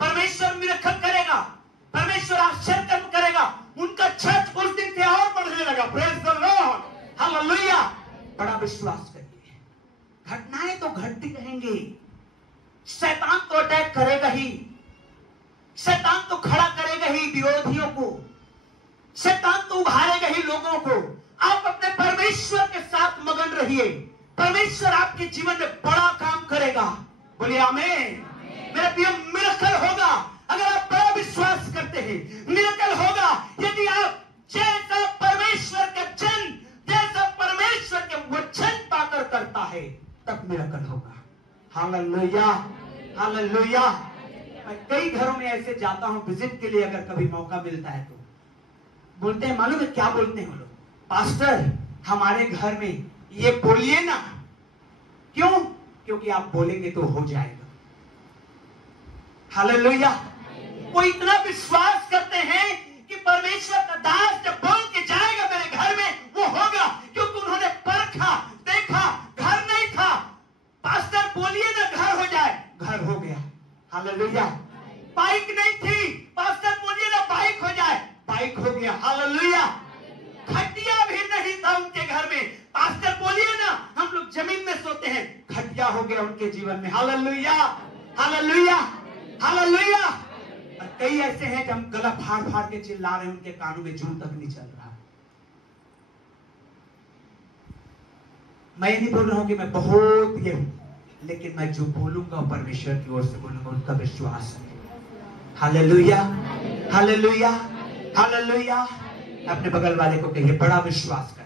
परमेश्वर मिरेकल करेगा, परमेश्वर आश्चर्य कर्म करेगा। उनका चर्च उस दिन से और बढ़ने लगा। Praise the Lord, hallelujah. बड़ा विश्वास करिए, घटनाएं तो घटती रहेंगी, शैतान तो अटैक करेगा ही, शैतान तो खड़ा करेगा ही विरोधियों को, शैतान तो उभारेगा ही लोगों को। आप अपने परमेश्वर के साथ मगन रहिए, परमेश्वर आपके जीवन में बड़ा काम करेगा। बोलिए आमीन। मेरे प्रिय, मिरेकल होगा अगर आप बड़ा विश्वास करते हैं। मिरेकल होगा यदि आप जैसा परमेश्वर का जन, जैसा परमेश्वर के वचन पाकर करता है, तब मिरेकल होगा। Hallelujah, hallelujah. मैं कई घरों में ऐसे जाता हूं विजिट के लिए, अगर कभी मौका मिलता है तो बोलते हैं, मालूम है क्या बोलते हैं वो लोग? पास्टर हमारे घर में ये बोलिए ना। क्यों? क्योंकि आप बोलेंगे तो हो जाएगा। हालेलुया। वो इतना विश्वास करते हैं कि परमेश्वर का दास जब बोल के जाएगा मेरे घर में, वो होगा, क्योंकि उन्होंने परखा, देखा, घर नहीं था। पास्टर बोलिए ना घर हो जाए, घर हो गया। हालेलुया। बाइक नहीं थी, पास्टर बोलिए ना बाइक हो जाए, बाइक हो गया। हालेलुया। खटिया भी नहीं था उनके घर में, पास्टर बोलिए ना हम लोग जमीन में सोते हैं, खटिया हो गया उनके जीवन में। Hallelujah, hallelujah, hallelujah. और कई ऐसे हैं कि हम गला फाड़ फाड़ के चिल्ला रहे हैं, उनके कानों में जू तक नहीं चल रहा। मैं नहीं बोल रहा हूं कि मैं बहुत ये हूं, लेकिन मैं जो बोलूंगा परमेश्वर की ओर से बोलूंगा, उनका विश्वास है। Hallelujah, hallelujah, hallelujah. अपने बगल वाले को कहिए बड़ा विश्वास कर,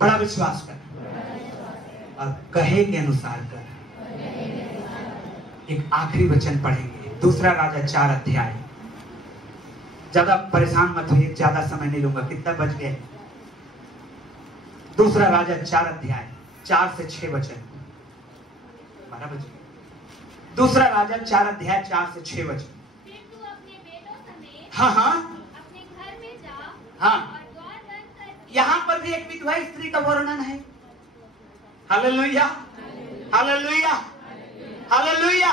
बड़ा विश्वास कर और कहे के अनुसार कर। एक आखिरी वचन पढ़ेंगे, 2 राजा 4 अध्याय। ज्यादा परेशान मत होइए, ज्यादा समय नहीं लूंगा। कितना बज गए? 2 राजा 4 अध्याय 4 से 6 वचन। 12 बज गए। 2 राजा 4 अध्याय 4 से 6 वचन। फिर तू अपने बेटों समेत हाँ हाँ अपने घर में जा, हाँ। और द्वार बंद कर यहां पर भी एक विधवा स्त्री का वर्णन है। Hallelujah, hallelujah, hallelujah.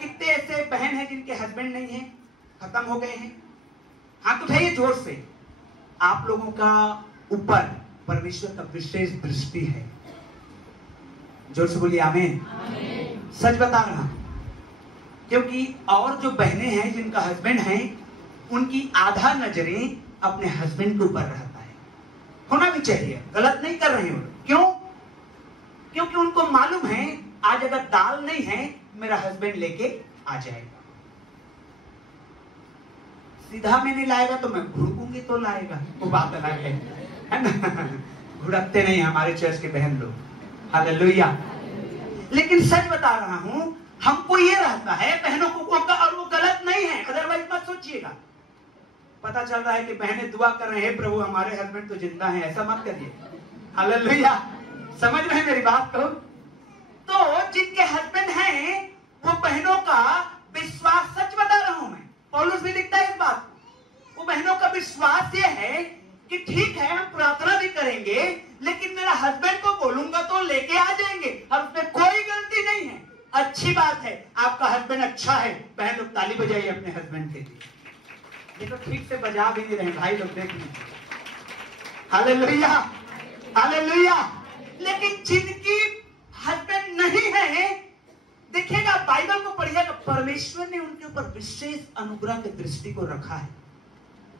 कितने ऐसे बहन हैं जिनके हस्बैंड नहीं हैं, खत्म हो गए हैं? हाथ उठाइए जोर से। आप लोगों का ऊपर परमेश्वर का विशेष दृष्टि है। जोर से बोलिए आमीन। सच बता रहा हूं, क्योंकि और जो बहनें हैं जिनका हस्बैंड है, उनकी आधा नजरें अपने हस्बैंड के ऊपर रहता है। होना भी चाहिए, गलत नहीं कर रहे हैं। क्यों? क्योंकि उनको मालूम है आज अगर दाल नहीं है मेरा हस्बैंड लेके आ जाएगा। सीधा में नहीं लाएगा तो मैं घुड़कूंगी तो लाएगा, वो बात अलग है ना। घुड़कते नहीं हमारे चर्च के बहन लोग, हालेलुया। लेकिन सच बता रहा हूं, हमको ये रहता है बहनों को, और वो गलत नहीं है, अदरवाइज मत सोचिएगा। पता चल रहा है कि बहनें दुआ कर रहे हैं प्रभु हमारे हस्बैंड तो जिंदा हैं, ऐसा मत करिए। हालेलुया, समझ रहे हैं मेरी बात को? तो जिनके हस्बैंड हैं वो बहनों का विश्वास, सच बता रहा हूं मैं, पौलुस भी लिखता है इस बात, वो बहनों का विश्वास ये है कि ठीक है हम प्रार्थना भी करेंगे लेकिन मेरा हस्बैंड को बोलूंगा तो लेके आ जाएंगे और उसमें कोई गलती नहीं है। अच्छी बात है, आपका हस्बैंड अच्छा है। बहन लोग ताली बजाइए अपने हस्बैंड के लिए। ये तो ठीक से बजा भी नहीं रहे भाई लोग, देख लीजिए। Hallelujah, hallelujah. लेकिन जिनकी हस्बैंड नहीं है, देखिएगा बाइबल को पढ़िएगा, परमेश्वर ने उनके ऊपर विशेष अनुग्रह की दृष्टि को रखा है,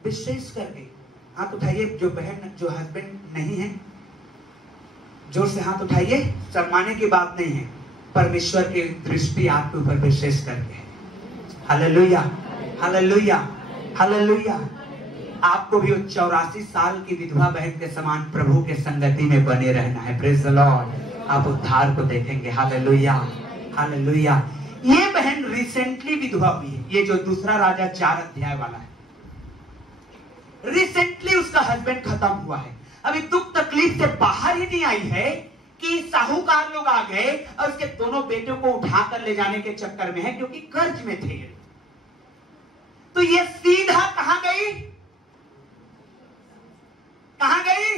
विशेष करके। हाथ उठाइए जो बहन जो हस्बैंड नहीं है, जोर से हाथ उठाइए। शर्माने की बात नहीं है, परमेश्वर की दृष्टि आपके ऊपर विशेष करके है। Hallelujah, hallelujah, hallelujah. आपको भी 84 साल की विधवा बहन के समान प्रभु के संगति में बने रहना है। Praise the Lord. आप उद्धार को देखेंगे। Hallelujah, hallelujah. ये बहन रिसेंटली विधवा हुई है, ये जो दूसरा राजा 4 अध्याय वाला है। रिसेंटली उसका हस्बैंड खत्म हुआ है, अभी दुख तकलीफ से बाहर ही नहीं आई है कि साहूकार लोग आ गए और उसके दोनों बेटों को उठाकर ले जाने के चक्कर में है, क्योंकि कर्ज में थे। तो ये सीधा कहां गई? कहां गई?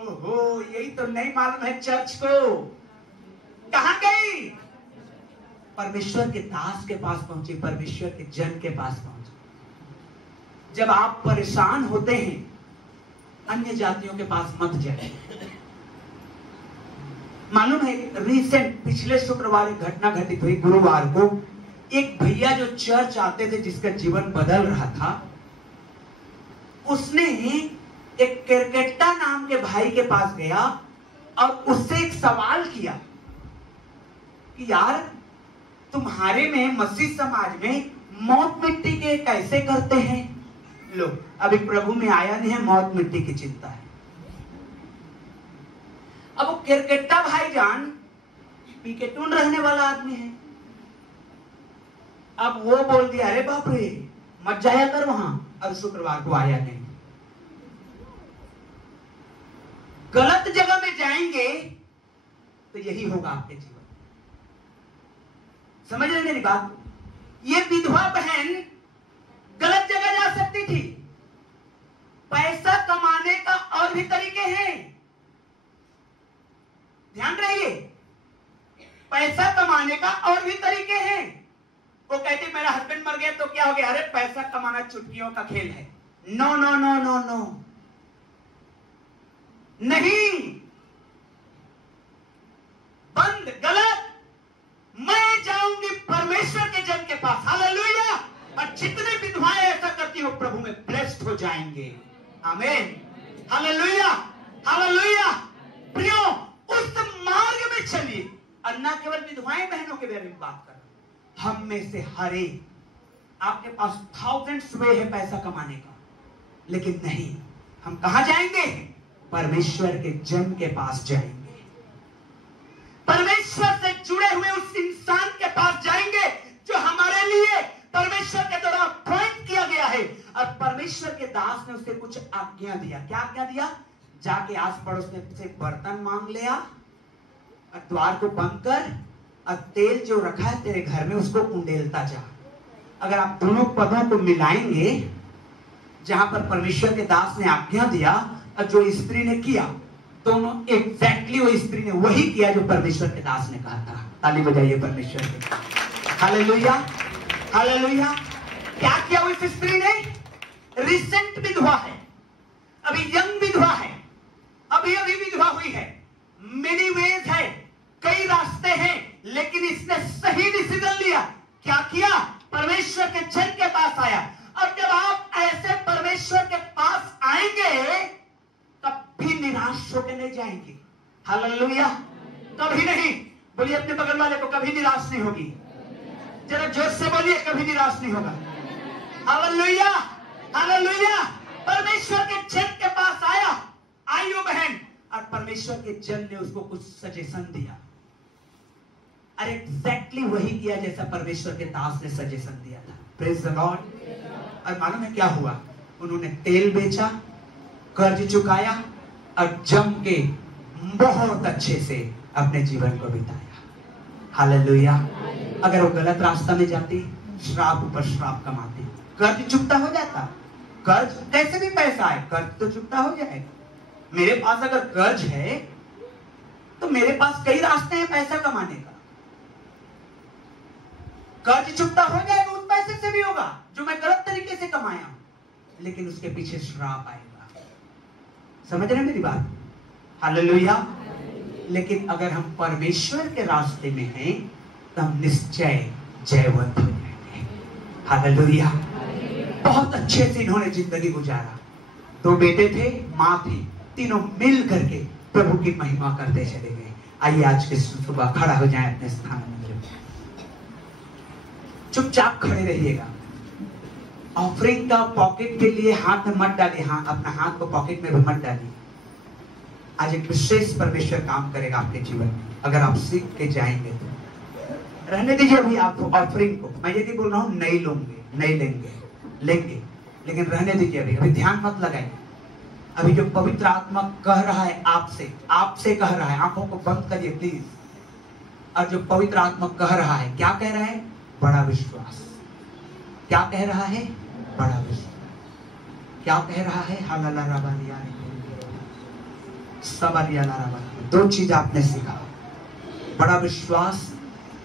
ओहो, यही तो नहीं मालूम है चर्च को। कहां गई? परमेश्वर के दास के पास पहुंची, परमेश्वर के जन के पास पहुंची। जब आप परेशान होते हैं, अन्य जातियों के पास मत जाए। मालूम है रिसेंट पिछले शुक्रवार एक घटना घटित हुई। गुरुवार को एक भैया जो चर्च आते थे, जिसका जीवन बदल रहा था, उसने एक केरकेट्टा नाम के भाई के पास गया और उससे एक सवाल किया कि यार तुम्हारे में मसीह समाज में मौत मिट्टी के कैसे करते हैं? लो, अभी प्रभु में आया नहीं है, मौत मिट्टी की चिंता है। अब वो केरकेट्टा भाईजान पीकेटून रहने वाला आदमी है। अब वो बोल दिया, अरे बाप रे मत जाया कर वहां, और शुक्रवार को आया नहीं। गलत जगह में जाएंगे तो यही होगा आपके जीवन। समझ रहे मेरी बात? ये विधवा बहन गलत जगह जा सकती थी। पैसा कमाने का और भी तरीके हैं, ध्यान रहिए। पैसा कमाने का और भी तरीके हैं। वो कहती मेरा हस्बैंड मर गया तो क्या हो गया? अरे पैसा कमाना चुटकियों का खेल है। No no no no no, नहीं, बंद, गलत। मैं जाऊंगी परमेश्वर के जन के पास। हालेलुया। और जितने विधवाएं ऐसा करती हो प्रभु में ब्लेस्ड हो जाएंगे। आमीन, हालेलुया, हालेलुया। प्रियो, उस मार्ग में चलिए। और न केवल विधवाएं बहनों के बारे में बात कर, हम में से हर एक, आपके पास थाउजेंड्स वे है पैसा कमाने का, लेकिन नहीं, हम कहां जाएंगे? परमेश्वर के जन के पास जाएंगे। परमेश्वर से जुड़े हुए उस इंसान के पास जाएंगे जो हमारे लिए परमेश्वर के द्वारा अपॉइंट किया गया है। और परमेश्वर के दास ने उसे कुछ आज्ञा दिया। क्या आज्ञा दिया? जाके आस पड़ोस में से बर्तन मांग लिया और द्वार को बंद कर, और तेल जो रखा है तेरे घर में उसको उंडेलता जा। अगर आप दोनों पदों को मिलाएंगे, जहां पर परमेश्वर के दास ने आज्ञा दिया और जो स्त्री ने किया, दोनों एग्जैक्टली वो स्त्री ने वही किया जो परमेश्वर के दास ने कहा था। ताली बजाइए परमेश्वर के। Hallelujah, hallelujah. क्या किया उस स्त्री ने? रिसेंट विधवा है, अभी यंग विधवा है, अभी अभी विधवा हुई है, मेनी वेज है, कई रास्ते हैं, लेकिन इसने सही डिसीजन लिया। क्या किया? परमेश्वर के जन के पास आया। और जब आप ऐसे परमेश्वर के पास आएंगे कभी निराश होकर नहीं जाएंगे। हालेलुया, कभी नहीं। बोलिए अपने बगल वाले को, कभी निराश नहीं होगी। जरा जोर से बोलिए, कभी निराश नहीं होगा। Hallelujah, hallelujah. परमेश्वर के जन के पास आया आयु बहन, और परमेश्वर के जन ने उसको कुछ सजेशन दिया। और एग्जैक्टली वही किया जैसा परमेश्वर के दास ने सजेशन दिया था। Praise the Lord. और मालूम है क्या हुआ? उन्होंने तेल बेचा, कर्ज चुकाया और जम के बहुत अच्छे से अपने जीवन को बिताया। हालेलुया। अगर वो गलत रास्ता में जाती, श्राप ऊपर श्राप कमाती, कर्ज चुकता हो जाता। कर्ज कैसे भी पैसा है, कर्ज तो चुकता हो जाएगा। मेरे पास अगर कर्ज है तो मेरे पास कई रास्ते हैं पैसा कमाने का। कर्ज चुकता हो जाएगा, उस पैसे से भी होगा जो मैं गलत तरीके से कमाया हूं, लेकिन उसके पीछे श्राप आएगा। समझ रहे मेरी बात? हालेलुया। लेकिन अगर हम परमेश्वर के रास्ते में हैं तो हम निश्चय जयवंत हो जाएंगे। हालेलुया। बहुत अच्छे से इन्होंने जिंदगी गुजारा। 2 बेटे थे, मां थी, तीनों मिल करके प्रभु की महिमा करते चले गए। आइए आज के सुबह खड़ा हो जाएं अपने स्थान में। चुपचाप खड़े रहिएगा। ऑफरिंग का पॉकेट के लिए हाथ में मत डालिए। हाँ, अपना हाथ को पॉकेट में भी मत डालिए। आज एक विशेष परमेश्वर काम करेगा आपके जीवन में, अगर आप सीख के जाएंगे तो। रहने दीजिए अभी आप ऑफरिंग को। मैं ये नहीं बोल रहा हूँ नहीं लोगे, नहीं लेंगे, लेंगे, लेकिन रहने दीजिए अभी। अभी ध्यान मत लगाइए। अभी जो पवित्र आत्मा कह रहा है आपसे, आपसे कह रहा है, आंखों को बंद करिए प्लीज। और जो पवित्र आत्मा कह रहा है, क्या कह रहा है? बड़ा विश्वास। क्या कह रहा है? बड़ा विश्वास। क्या कह रहा है? दो चीज आपने सीखा, बड़ा विश्वास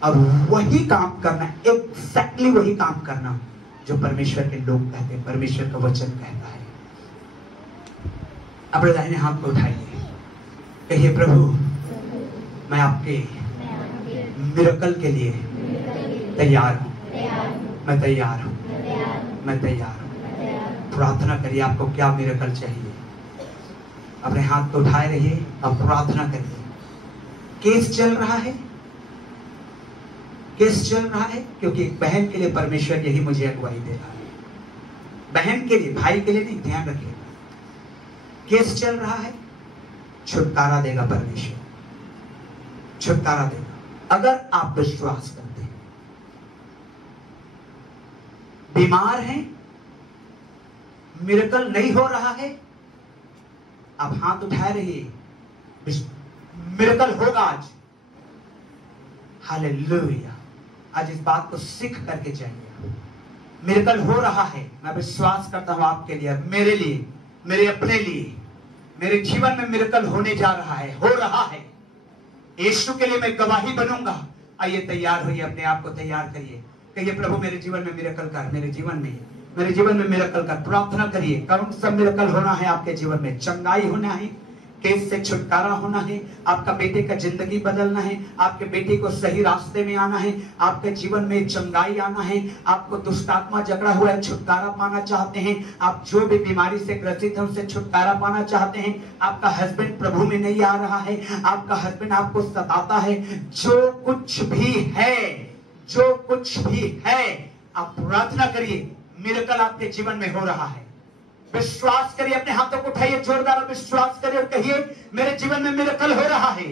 और वही काम करना, एग्जैक्टली वही काम करना जो परमेश्वर के लोग कहते हैं, परमेश्वर का वचन कहता है। अपने दाहिने हाथ को उठाइए, कहिए प्रभु मैं आपके मिरेकल के लिए तैयार हूं, मैं तैयार हूं, मैं तैयार हूं। प्रार्थना करिए, आपको क्या मिरेकल चाहिए? अपने हाथ को उठाए रहिए और प्रार्थना करिए। केस चल रहा है, केस चल रहा है, क्योंकि एक बहन के लिए परमेश्वर यही मुझे अगुवाई दे रहा है। बहन के लिए, भाई के लिए नहीं, ध्यान रखिए। केस चल रहा है, छुटकारा देगा परमेश्वर, छुटकारा देगा अगर आप विश्वास करते हैं। बीमार हैं, मिरेकल नहीं हो रहा है, आप हाथ उठाए रहिए, मिरेकल होगा आज। हालेलुया। आज इस बात को सीख करके जाइए। मिरेकल हो रहा है, मैं विश्वास करता हूं आपके लिए, मेरे लिए, मेरे अपने लिए, मेरे जीवन में मिरेकल होने जा रहा है, हो रहा है। यीशु के लिए मैं गवाही बनूंगा। आइए तैयार होइए, अपने आप को तैयार करिए। कहिए प्रभु मेरे जीवन में मिरेकल कर, मेरे जीवन में, मेरे जीवन में मिरेकल कर। प्रार्थना करिए, कौन सा मिरेकल होना है आपके जीवन में? चंगाई होना है, केस से छुटकारा होना है, आपका बेटे का जिंदगी बदलना है, आपके बेटे को सही रास्ते में आना है, आपके जीवन में चंगाई आना है, आपको दुष्ट आत्मा जकड़ा हुआ है छुटकारा पाना चाहते हैं, आप जो भी बीमारी से ग्रसित हैं उनसे छुटकारा पाना चाहते हैं, आपका हस्बैंड प्रभु में नहीं आ रहा है, आपका हस्बैंड आपको सताता है, जो कुछ भी है, जो कुछ भी है, आप प्रार्थना करिए, मिरेकल आपके जीवन में हो रहा है। विश्वास करिए, अपने हाथों को उठाइए, जोरदार विश्वास करिए और कहिए मेरे जीवन में मिरेकल हो रहा है।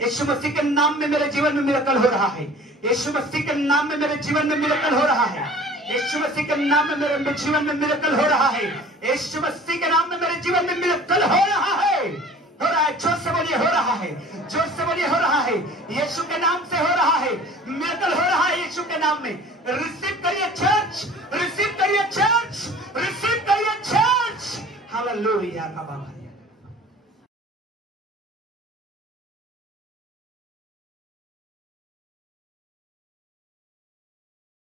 यीशु मसीह के नाम में मेरे जीवन में मिरेकल हो रहा है। यीशु मसीह के नाम में मेरे जीवन में मिरेकल हो रहा है। यीशु मसीह के नाम में मेरे जीवन में मिरेकल हो रहा है। यीशु मसीह के नाम में मेरे जीवन में मिरेकल हो रहा है। हो रहा है, जोर से बोलिए हो रहा है, जोर से बोलिए हो रहा है। यीशु के नाम से हो रहा है, मिरेकल हो रहा है यीशु के नाम में। रिसीव करिए चर्च, रिसीव करिए चर्च, रिसीव करिए चर्च। हालेलुया।